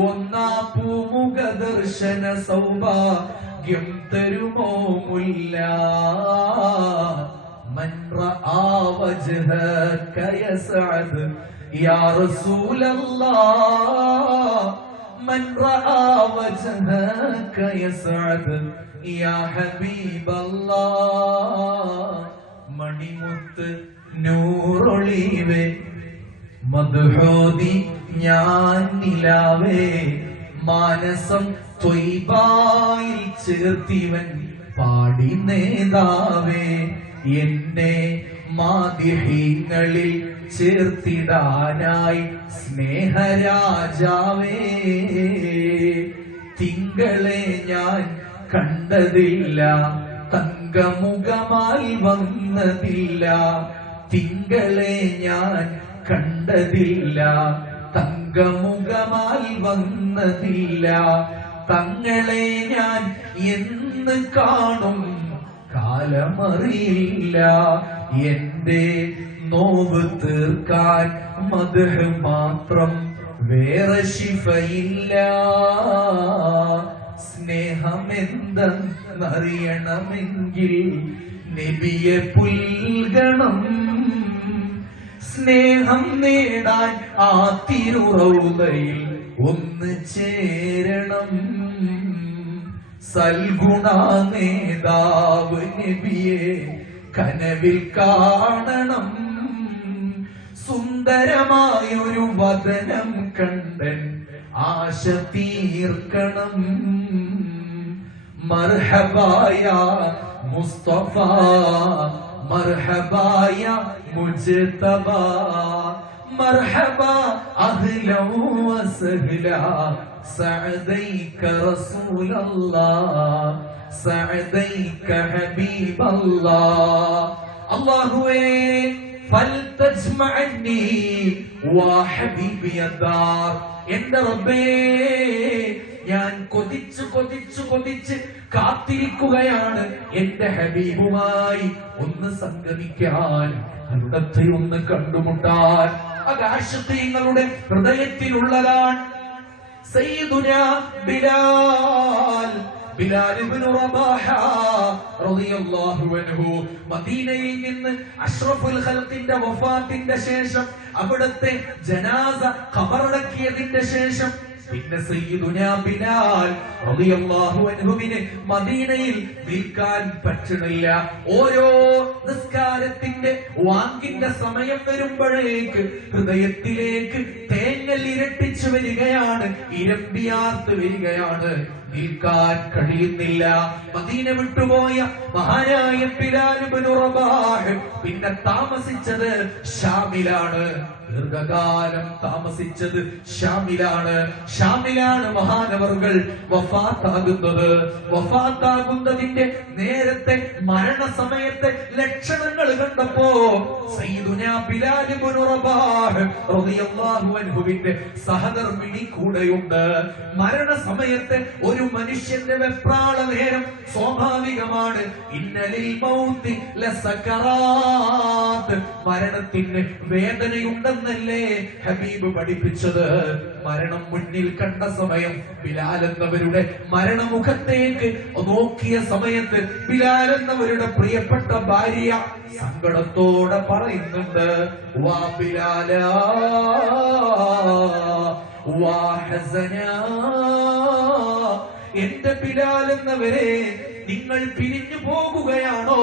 ഒന്നാ പൂമുഖ ദർശന സൗഭാഗ്യം തരുമോ മുല്ല. من رأى وجهك يسعد يا رسول الله. من رأى وجهك يسعد يا حبيب الله. മണിമുത്ത് നൂറൊളിവേ മദ്ഹൂദി ഞാൻ നിലാവേ. മാനസം ത്വയ്ബായിൽ ചേർത്തിവൻ പാടി നേതാവേ. എന്നെ മാദിഹീങ്ങളിൽ ചേർത്തിടാനായി സ്നേഹരാജാവേ. തിങ്കളെ ഞാൻ കണ്ടതില്ല, തങ്കമുഖമായി വന്നതില്ല. തിങ്കളെ ഞാൻ കണ്ടതില്ല, തങ്കമുഖമായി വന്നതില്ല. തങ്ങളെ ഞാൻ എന്ന് കാണും കാലമറിയില്ല. എന്റെ നോവ് തീർക്കാൻ മദ്ഹ് മാത്രം, വേറെ ശിഫയില്ല. സ്നേഹമെന്തെന്നറിയണമെങ്കിൽ നബിയെ പുൽകണം. സ്നേഹം നേടാൻ ആ തിരുറൗളയിൽ ഒന്ന് ചേരണം. സൽഗുണ നേതാവ് നബിയെ കനവിൽ കാണണം. സുന്ദരമായൊരു വദനം കണ്ടൻ ആശ തീർക്കണം. മർഹബായ മുസ്തഫ, മർഹബായ മുജ്തബ, മർഹബ അഹ്ലൻ വസഹ്ലാ, സഅദൈക റസൂലല്ലാഹ്, സഅദൈക ഹബീബല്ലാഹ്. അല്ലാഹുവേ ഫൽതജ്മഅനി വാ ഹബീബിയദ്ദാർ. എന്റെ റബ്ബേ, ഞാൻ കൊതിച്ച് കൊതിച്ച് കൊതിച്ച് കാത്തിരിക്കുകയാണ് എന്റെ ഹബീബുമായി ഒന്ന് സംഗമിക്കാൻ, അവിടത്തെ ഒന്ന് കണ്ടുമുട്ടാൻ. ആകാശങ്ങളുടെ ഹൃദയത്തിലുള്ളതാണ് സയ്യിദുനാ ബിലാൽ, ബിലാൽ ഇബ്നു റബാഹ റളിയല്ലാഹു അൻഹു. മദീനയിൽ നിന്ന് അഷ്റഫുൽ ഖൽഖിന്റെ വഫാത്തിന്റെ ശേഷം, അവിടുത്തെ ജനാസ ഖബറടക്കിയതിന്റെ ശേഷം പിന്നെ സയ്യിദുനാ ബിലാൽ റളിയല്ലാഹു അൻഹുവിനെ മദീനയിൽ നിൽക്കാൻ പറ്റുന്നില്ല. ഓരോ നിസ്കാരത്തിന്റെ വാങ്കിന്റെ സമയം വരുമ്പോഴേക്ക് ഹൃദയത്തിലേക്ക് തേങ്ങൽ ഇരട്ടിച്ചു വരികയാണ്, ഇരമ്പിയാർത്ത് വരികയാണ്, നിൽക്കാൻ കഴിയുന്നില്ല. മദീന വിട്ടുപോയ മഹാനായ ബിലാൽ ഇബ്നു റബാഹ് പിന്നെ താമസിച്ചത് ഷാമിലാണ്. ദീർഘകാലം താമസിച്ചത് ഷാമിലാണ്. ഷാമിലാണ് മഹാനവറുകൾ വഫാത്താകുന്നത്. വഫാത്താകുന്നതിന്റെ നേരത്തെ മരണസമയത്തെ ലക്ഷണങ്ങൾ കണ്ടപ്പോ സയ്യിദുനാ ബിലാൽ ഇബ്നു റബാഹ് റളിയല്ലാഹു അൻഹുവിന്റെ സഹധർമ്മിണി കൂടെയുണ്ട്. മരണസമയത്തെ ഒരു മനുഷ്യന്റെ വെപ്രാള നേരം സ്വാഭാവികമാണ്. ഇന്നലിൽ മൗതി ലസകറാത്ത്, മരണത്തിന് വേദനയുണ്ടെന്നല്ലേ ഹബീബ് പഠിപ്പിച്ചത്. മരണം മുന്നിൽ കണ്ട സമയം ബിലാൽ എന്നവരുടെ മരണമുഖത്തേക്ക് നോക്കിയ സമയത്ത് ബിലാൽ എന്നവരുടെ പ്രിയപ്പെട്ട ഭാര്യ സങ്കടത്തോടെ പറയുന്നുണ്ട്, വാ ബിലാല വാ ഹസനാ, എന്റെ ബിലാൽ എന്നവരെ നിങ്ങൾ പിരിഞ്ഞു പോകുകയാണോ?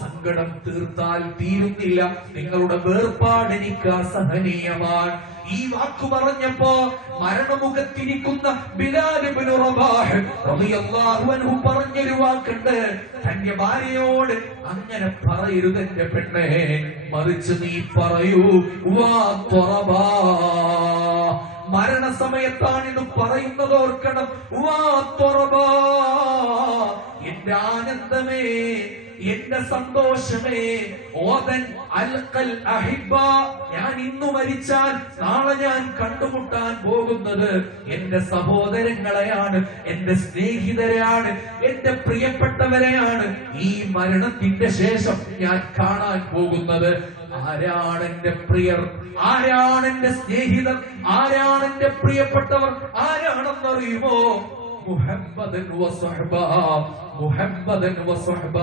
സങ്കടം തീർത്താൽ തീരുന്നില്ല, നിങ്ങളുടെ വേർപാട് എനിക്ക് അസഹനീയമാണ്. ഈ വാക്കു പറഞ്ഞപ്പോ മരണമുഖത്തിരിക്കുന്ന ബിലാൽ ഇബ്നു റബാഹ് റളിയല്ലാഹു അൻഹു പറഞ്ഞൊരു വാക്കുണ്ട്, തന്റെ ഭാര്യയോട് അങ്ങനെ പറയരുത് എന്റെ പെണ്ണേ, മറിച്ച് നീ പറയൂ വാ ത്വറബാ. മരണസമയത്താണ് ഇത് പറയുന്നത്, ഓർക്കണം. വാ ത്വറബാ, എന്റെ ആനന്ദമേ, എന്റെ സന്തോഷമേ. ഓതൻ അൽഖൽ അഹിബ്ബ, ഞാൻ ഇന്നു മരിച്ചാൽ നാളെ ഞാൻ കണ്ടുമുട്ടാൻ പോകുന്നത് എന്റെ സഹോദരങ്ങളെയാണ്, എന്റെ സ്നേഹിതരെയാണ്, എന്റെ പ്രിയപ്പെട്ടവരെയാണ്. ഈ മരണത്തിന്റെ ശേഷം ഞാൻ കാണാൻ പോകുന്നത് ആരാണ് എന്റെ പ്രിയർ, ആരാണ് എന്റെ സ്നേഹിതർ, ആരാണ് എന്റെ പ്രിയപ്പെട്ടവർ, ആരാണെന്നറിയുമോ? മുഹമ്മദൻ വസ്വഹ്ബ, മുഹമ്മദൻ വസ്വഹ്ബ.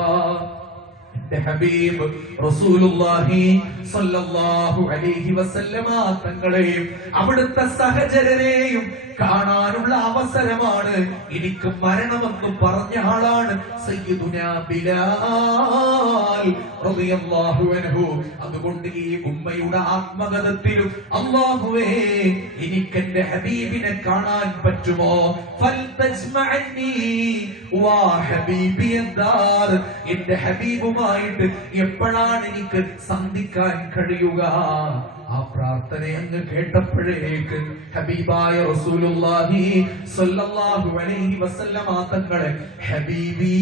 എന്റെ ഹബീബ് റസൂലുള്ളാഹി സ്വല്ലല്ലാഹു അലൈഹി വസല്ലമ തങ്ങളെയും അവിടുത്തെ സഹചരരെയും കാണാനുള്ള അവസരമാണ് എനിക്ക് മരണമെന്ന് പറഞ്ഞ ആളാണ് സയ്യിദുനാ ബിലാൽ റളിയല്ലാഹു അൻഹു. അതുകൊണ്ട് ഈ ഉമ്മയുടെ ആത്മഗതത്തിലും അല്ലാഹുവേ എനിക്ക് എന്റെ ഹബീബിനെ കാണാൻ പറ്റുമോ? ഫൽതജ്മഅനി വാ ഹബീബിയദ്ദാർ, എന്റെ ഹബീബുമായിട്ട് എപ്പോഴാണ് എനിക്ക് സന്ധിക്കാൻ കഴിയുക? ആ പ്രാർത്ഥന അങ്ങ് കേട്ടപ്പോഴേക്ക് ഹബീബായ റസൂലുള്ളാഹി സ്വല്ലല്ലാഹു അലൈഹി വസല്ലമ തങ്ങളെ ഹബീബി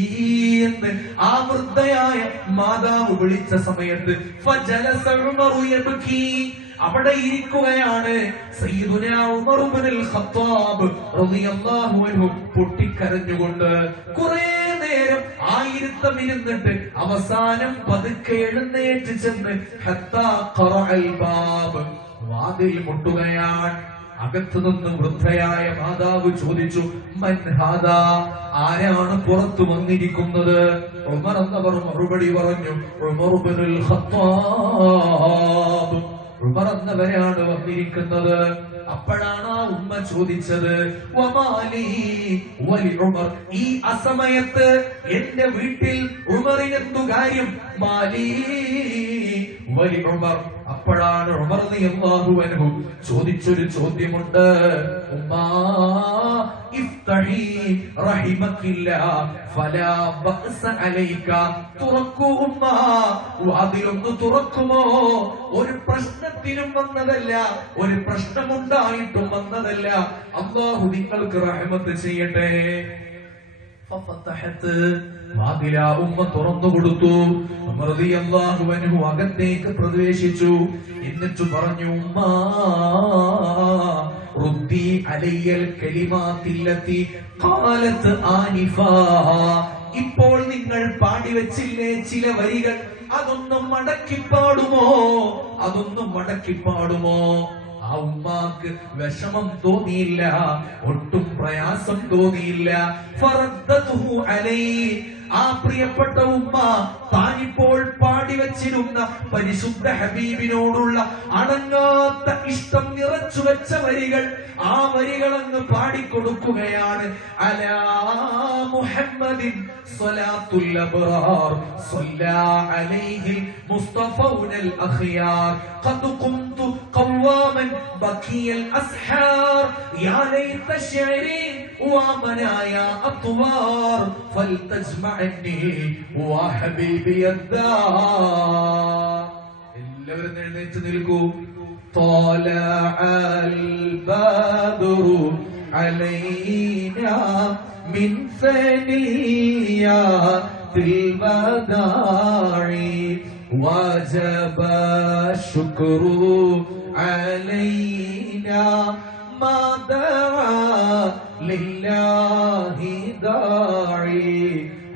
എന്ന് ആ വൃദ്ധയായ മാതാവ് വിളിച്ച സമയത്ത് ഫജലസ ഉമറു യബ്കി, അവിടെ ഇരിക്കുകയാണ്. സയ്യിദുനാ ഉമർ ഇബ്നുൽ ഖത്താബ് റളിയല്ലാഹു അൻഹു പൊട്ടിക്കരഞ്ഞുകൊണ്ട് കുറെ നേരം ആയിരത്തം ഇരുന്നിട്ട് അവസാനം പതുക്കെ എഴുന്നേറ്റ് ചെന്ന് ഹത്താ ഖറഅൽ ബാബ്, വാതിൽ മുട്ടുകയാണ്. അകത്തു നിന്ന് വൃദ്ധയായ മാതാവ് ചോദിച്ചു, മൻ ഹാദാ, ആരാണ് പുറത്തു വന്നിരിക്കുന്നത്? ഉമർ എന്നവർ മറുപടി പറഞ്ഞു, ഉമർ ഇബ്നുൽ ഖത്താബ്, ഉമർ എന്നവരാണ് വന്നിരിക്കുന്നത്. അപ്പോഴാണ് ആ ഉമ്മ ചോദിച്ചത്, വമാലി വലി ഉമർ, ഈ അസമയത്ത് എന്റെ വീട്ടിൽ ഉമറിനെന്തു കാര്യം? മാലി വലി ഉമർ. അപ്പോഴാണ് ഉമർ റളിയല്ലാഹു അൻഹു ചോദിച്ചൊരു ചോദ്യമുണ്ട്, ഉമ്മാ ഇഫ്തഹി റഹിമക്കില്ലാ ഫലാ ബഅസ അലൈക, തുറക്കൂ ഉമ്മ, വാതിലൊന്ന് തുറക്കുമോ? ഒരു പ്രശ്നത്തിനും വന്നതല്ല, ഒരു പ്രശ്നമുണ്ടായിട്ടും വന്നതല്ല. അല്ലാഹു നിങ്ങൾക്ക് റഹ്മത്ത് ചെയ്യട്ടെ. വാതില ഉമ്മ തുറന്നു കൊടുത്തു. ഉമർ റളിയല്ലാഹു അൻഹു അകത്തേക്ക് പ്രവേശിച്ചു. എന്നിട്ട് പറഞ്ഞു, ഉമ്മാ റുദ്ദി അലയ്യൽ കലിമാത്തില്ലത്തി ഖാലത്ത് ആനിഫാ, ഇപ്പോൾ നിങ്ങൾ പാടിവെച്ചില്ലേ ചില വരികൾ, അതൊന്നും മടക്കി പാടുമോ? അതൊന്നും മടക്കി പാടുമോ? ആ ഉമ്മാക്ക് വിഷമം തോന്നിയില്ല, ഒട്ടും പ്രയാസം തോന്നിയില്ല. ഫറദ്ദതുഹു അലൈഹി, ആ പ്രിയപ്പെട്ട ഉമ്മ താനിപ്പോൾ പാടിവെച്ചിരുന്ന പരിശുദ്ധ ഹബീബിനോടുള്ള അടങ്ങാത്ത ഇഷ്ടം നിറച്ചു വെച്ച വരികൾ, ആ വരികൾ അങ്ങ് പാടിക്കൊടുക്കുകയാണ്. അലാ മുഹമ്മദിൻ സ്വലാത്തുൽ അബ്റാർ സ്വല്ലാ അലൈഹി മുസ്തഫൗനൽ അഖിയാർ ഖദ് ഖുംതു ഖവാമൻ ബഖിയൽ അസ്ഹാർ യാ ലൈത ശഅരി വമനായ അത്വാർ ഫൽതജ്മഅനി വഹബീബി അദ്ദാർ. എല്ലാവരും എഴുന്നേറ്റ് നിൽക്കൂ. طلعَ البدر علينا من ثنيات الوداع وجب الشكر علينا ما دعا لله داعي.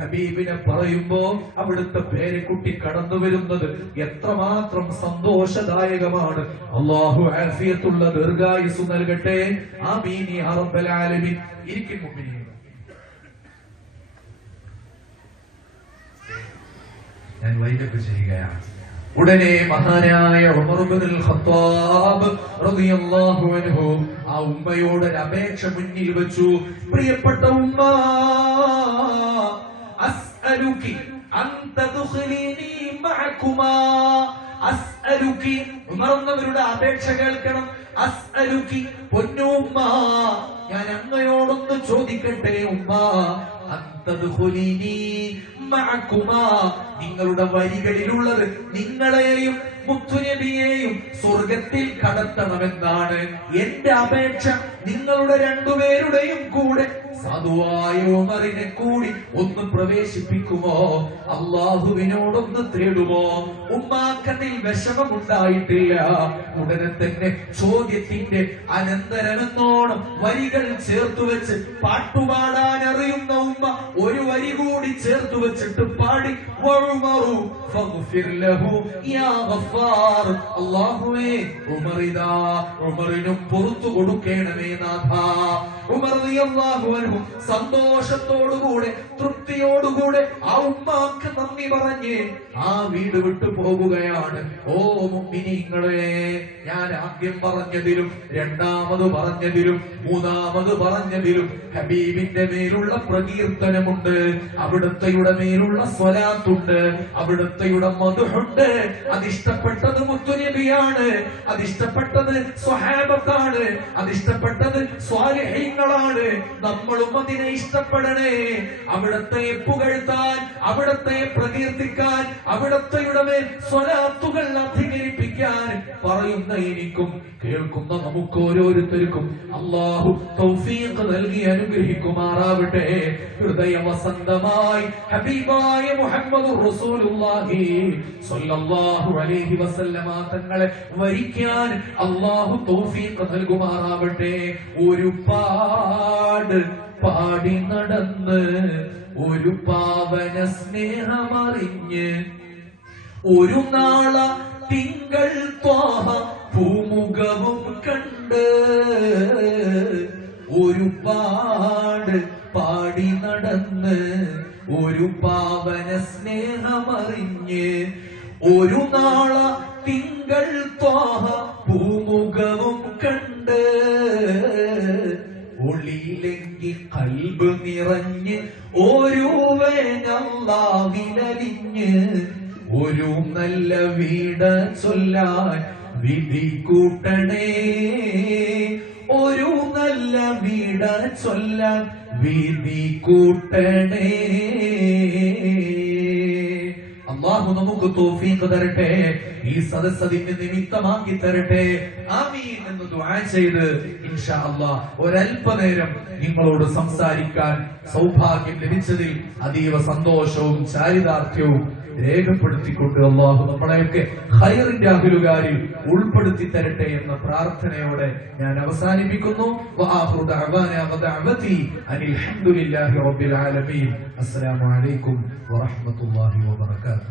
ഹബീബിനെ പറയുമ്പോ അവിടുത്തെ പേരെക്കുട്ടി കടന്നു വരുന്നത് എത്രമാത്രം സന്തോഷദായകമാണ്. അല്ലാഹു ആഫിയത്തുള്ള ദീർഘായുസ്സു നൽകട്ടെ. ആമീൻ യാ റബ്ബൽ ആലമീൻ. ഇരിക്കും മുഅ്മിനീൻ. ഞാൻ വൈകിട്ട് ചെയ്യുകയാണ്. ഉടനെ മഹാനായ ഉമർ ഇബ്നുൽ ഖത്താബ് റളിയല്ലാഹു അൻഹു ആ ഉമ്മയോട് ഒരു അപേക്ഷ മുന്നിൽ വെച്ചു. പ്രിയപ്പെട്ട ഉമ്മ, അസ്അലുകി അൻ തദ്ഖുലീനി മഅകുമാ. അസ്അലുകി, ഉമർ എന്നവരുടെ അപേക്ഷ കേൾക്കണം. അസ്അലുകി, പൊന്നുമ്മ, ഞാൻ അങ്ങയോടൊന്ന് ചോദിക്കട്ടെ ഉമ്മ. അൻ തദ്ഖുലീനി മഅകുമാ, നിങ്ങളുടെ വരികളിലുള്ളത് നിങ്ങളെയും മുത്തുനബിയെയും സ്വർഗത്തിൽ കടത്തണമെന്നാണ് എന്റെ അപേക്ഷ. നിങ്ങളുടെ രണ്ടുപേരുടെയും കൂടെ സാധുവായ ഉമറിനെ കൂടി ഒന്ന് പ്രവേശിപ്പിക്കുമോ? അള്ളാഹുവിനോടൊന്ന് തേടുമോ? ഉമ്മാക്കതിൽ വിഷമമുണ്ടായിട്ടില്ല. ഉടനെ തന്നെ ചോദ്യത്തിന്റെ അനന്തരമെന്നോണം വരികൾ ചേർത്തു വെച്ച് പാട്ടുപാടാൻ അറിയുന്ന ഉമ്മ ഒരു വരി കൂടി ചേർത്തു വെച്ചിട്ട് പാടി, അല്ലാഹുവേ ഉമറിദാ, ഉമറിനും പുറത്തു കൊടുക്കണമേ നാഥ. ഉമർ റളിയല്ലാഹു അൻഹു സന്തോഷത്തോടുകൂടെ തൃപ്തിയോടുകൂടെ ആ ഉമ്മാക്ക് നന്ദി പറഞ്ഞ് ആ വീട് വിട്ടു പോകുകയാണ്. ഓ മുഅ്മിനീങ്ങളെ, ഞാൻ ആദ്യം പറഞ്ഞതിലും രണ്ടാമത് പറഞ്ഞതിലും മൂന്നാമത് പറഞ്ഞതിലും ഹബീബിന്റെ മേലുള്ള പ്രകീർത്തനമുണ്ട്, അവിടുത്തെയുടെ മേലുള്ള സ്വലാത്തുണ്ട്, അവിടുത്തെയുടെ മദ്ഹുണ്ട്. അതിഷ്ടപ്പെട്ടത് മുത്തുനബിയാണ്, അതിഷ്ടപ്പെട്ടത് സ്വഹാബത്താണ്, അതിഷ്ടപ്പെട്ടത് സ്വാലിഹീങ്ങളാണ്. നമ്മളും അതിനെ ഇഷ്ടപ്പെടണേ. അവിടത്തെ പുകഴ്ത്താൻ, അവിടത്തെ പ്രകീർത്തിക്കാൻ, അവിടത്തെയുടെ മേൽ സ്വലാത്തുകൾ അധികരിപ്പിക്കാൻ പറയുന്ന എനിക്കും കേൾക്കുന്ന നമുക്ക് ഓരോരുത്തർക്കും അല്ലാഹു തൗഫീഖ് നൽകി അനുഗ്രഹിക്കുമാറാവട്ടെ. ഹൃദയവസന്തമായി ഹബീബായ മുഹമ്മദുർ റസൂലുള്ളാഹി സ്വല്ലല്ലാഹു അലൈഹി അലൈഹി വസല്ലമ തങ്ങളെ വരിക്കാൻ അല്ലാഹു തൗഫീഖ് നൽകുമാറാവട്ടെ. ഒരുപാട് പാടി നടന്ന് ഒരു പാവന സ്നേഹമറിഞ്ഞ് ഒരു നാള തിങ്കൾ ത്വാഹ പൂമുഖവും കണ്ട് ഒരുപാട് പാടി നടന്ന് ഒരു പാവന സ്നേഹമറിഞ്ഞ് ഒരു നാള തിങ്കൾ ത്വാഹ പൂമുഖവും കണ്ട് ഒളിയിലെങ്കി കൽബ് നിറഞ്ഞ് ഒരു വേനല്ലാവിലലിഞ്ഞ് ഒരു നല്ല വീട ചൊല്ലാൻ വിധി കൂട്ടണേ. ഒരു നല്ല വീട ചൊല്ലാൻ വിധി കൂട്ടണേ. അല്ലാഹു നമുക്ക് തൗഫീഖ് തരട്ടെ. ഈ സദസ്സ് അതിന് നിമിത്തമാക്കി തരട്ടെ. ആമീൻ എന്ന് ദുആ ചെയ്ത് ഇൻഷാ അല്ലാഹ് ഒരൽപനേരം നിങ്ങളോട് സംസാരിക്കാൻ സൗഭാഗ്യം ലഭിച്ചതിൽ അതീവ സന്തോഷവും ചാരിതാർത്ഥ്യവും രേഖപ്പെടുത്തിക്കൊണ്ട് അല്ലാഹു നമ്മളെയൊക്കെ ഖൈറിന്റെ അഹ്ലുകാരിൽ ഉൾപ്പെടുത്തി തരട്ടെ എന്ന പ്രാർത്ഥനയോടെ ഞാൻ അവസാനിപ്പിക്കുന്നു. വആഖിറു ദഅവാനാ വദഅവതി അനിൽ ഹംദുലില്ലാഹി റബ്ബിൽ ആലമീൻ. അസ്സലാമു അലൈക്കും വറഹ്മത്തുള്ളാഹി വബറകാതുഹു.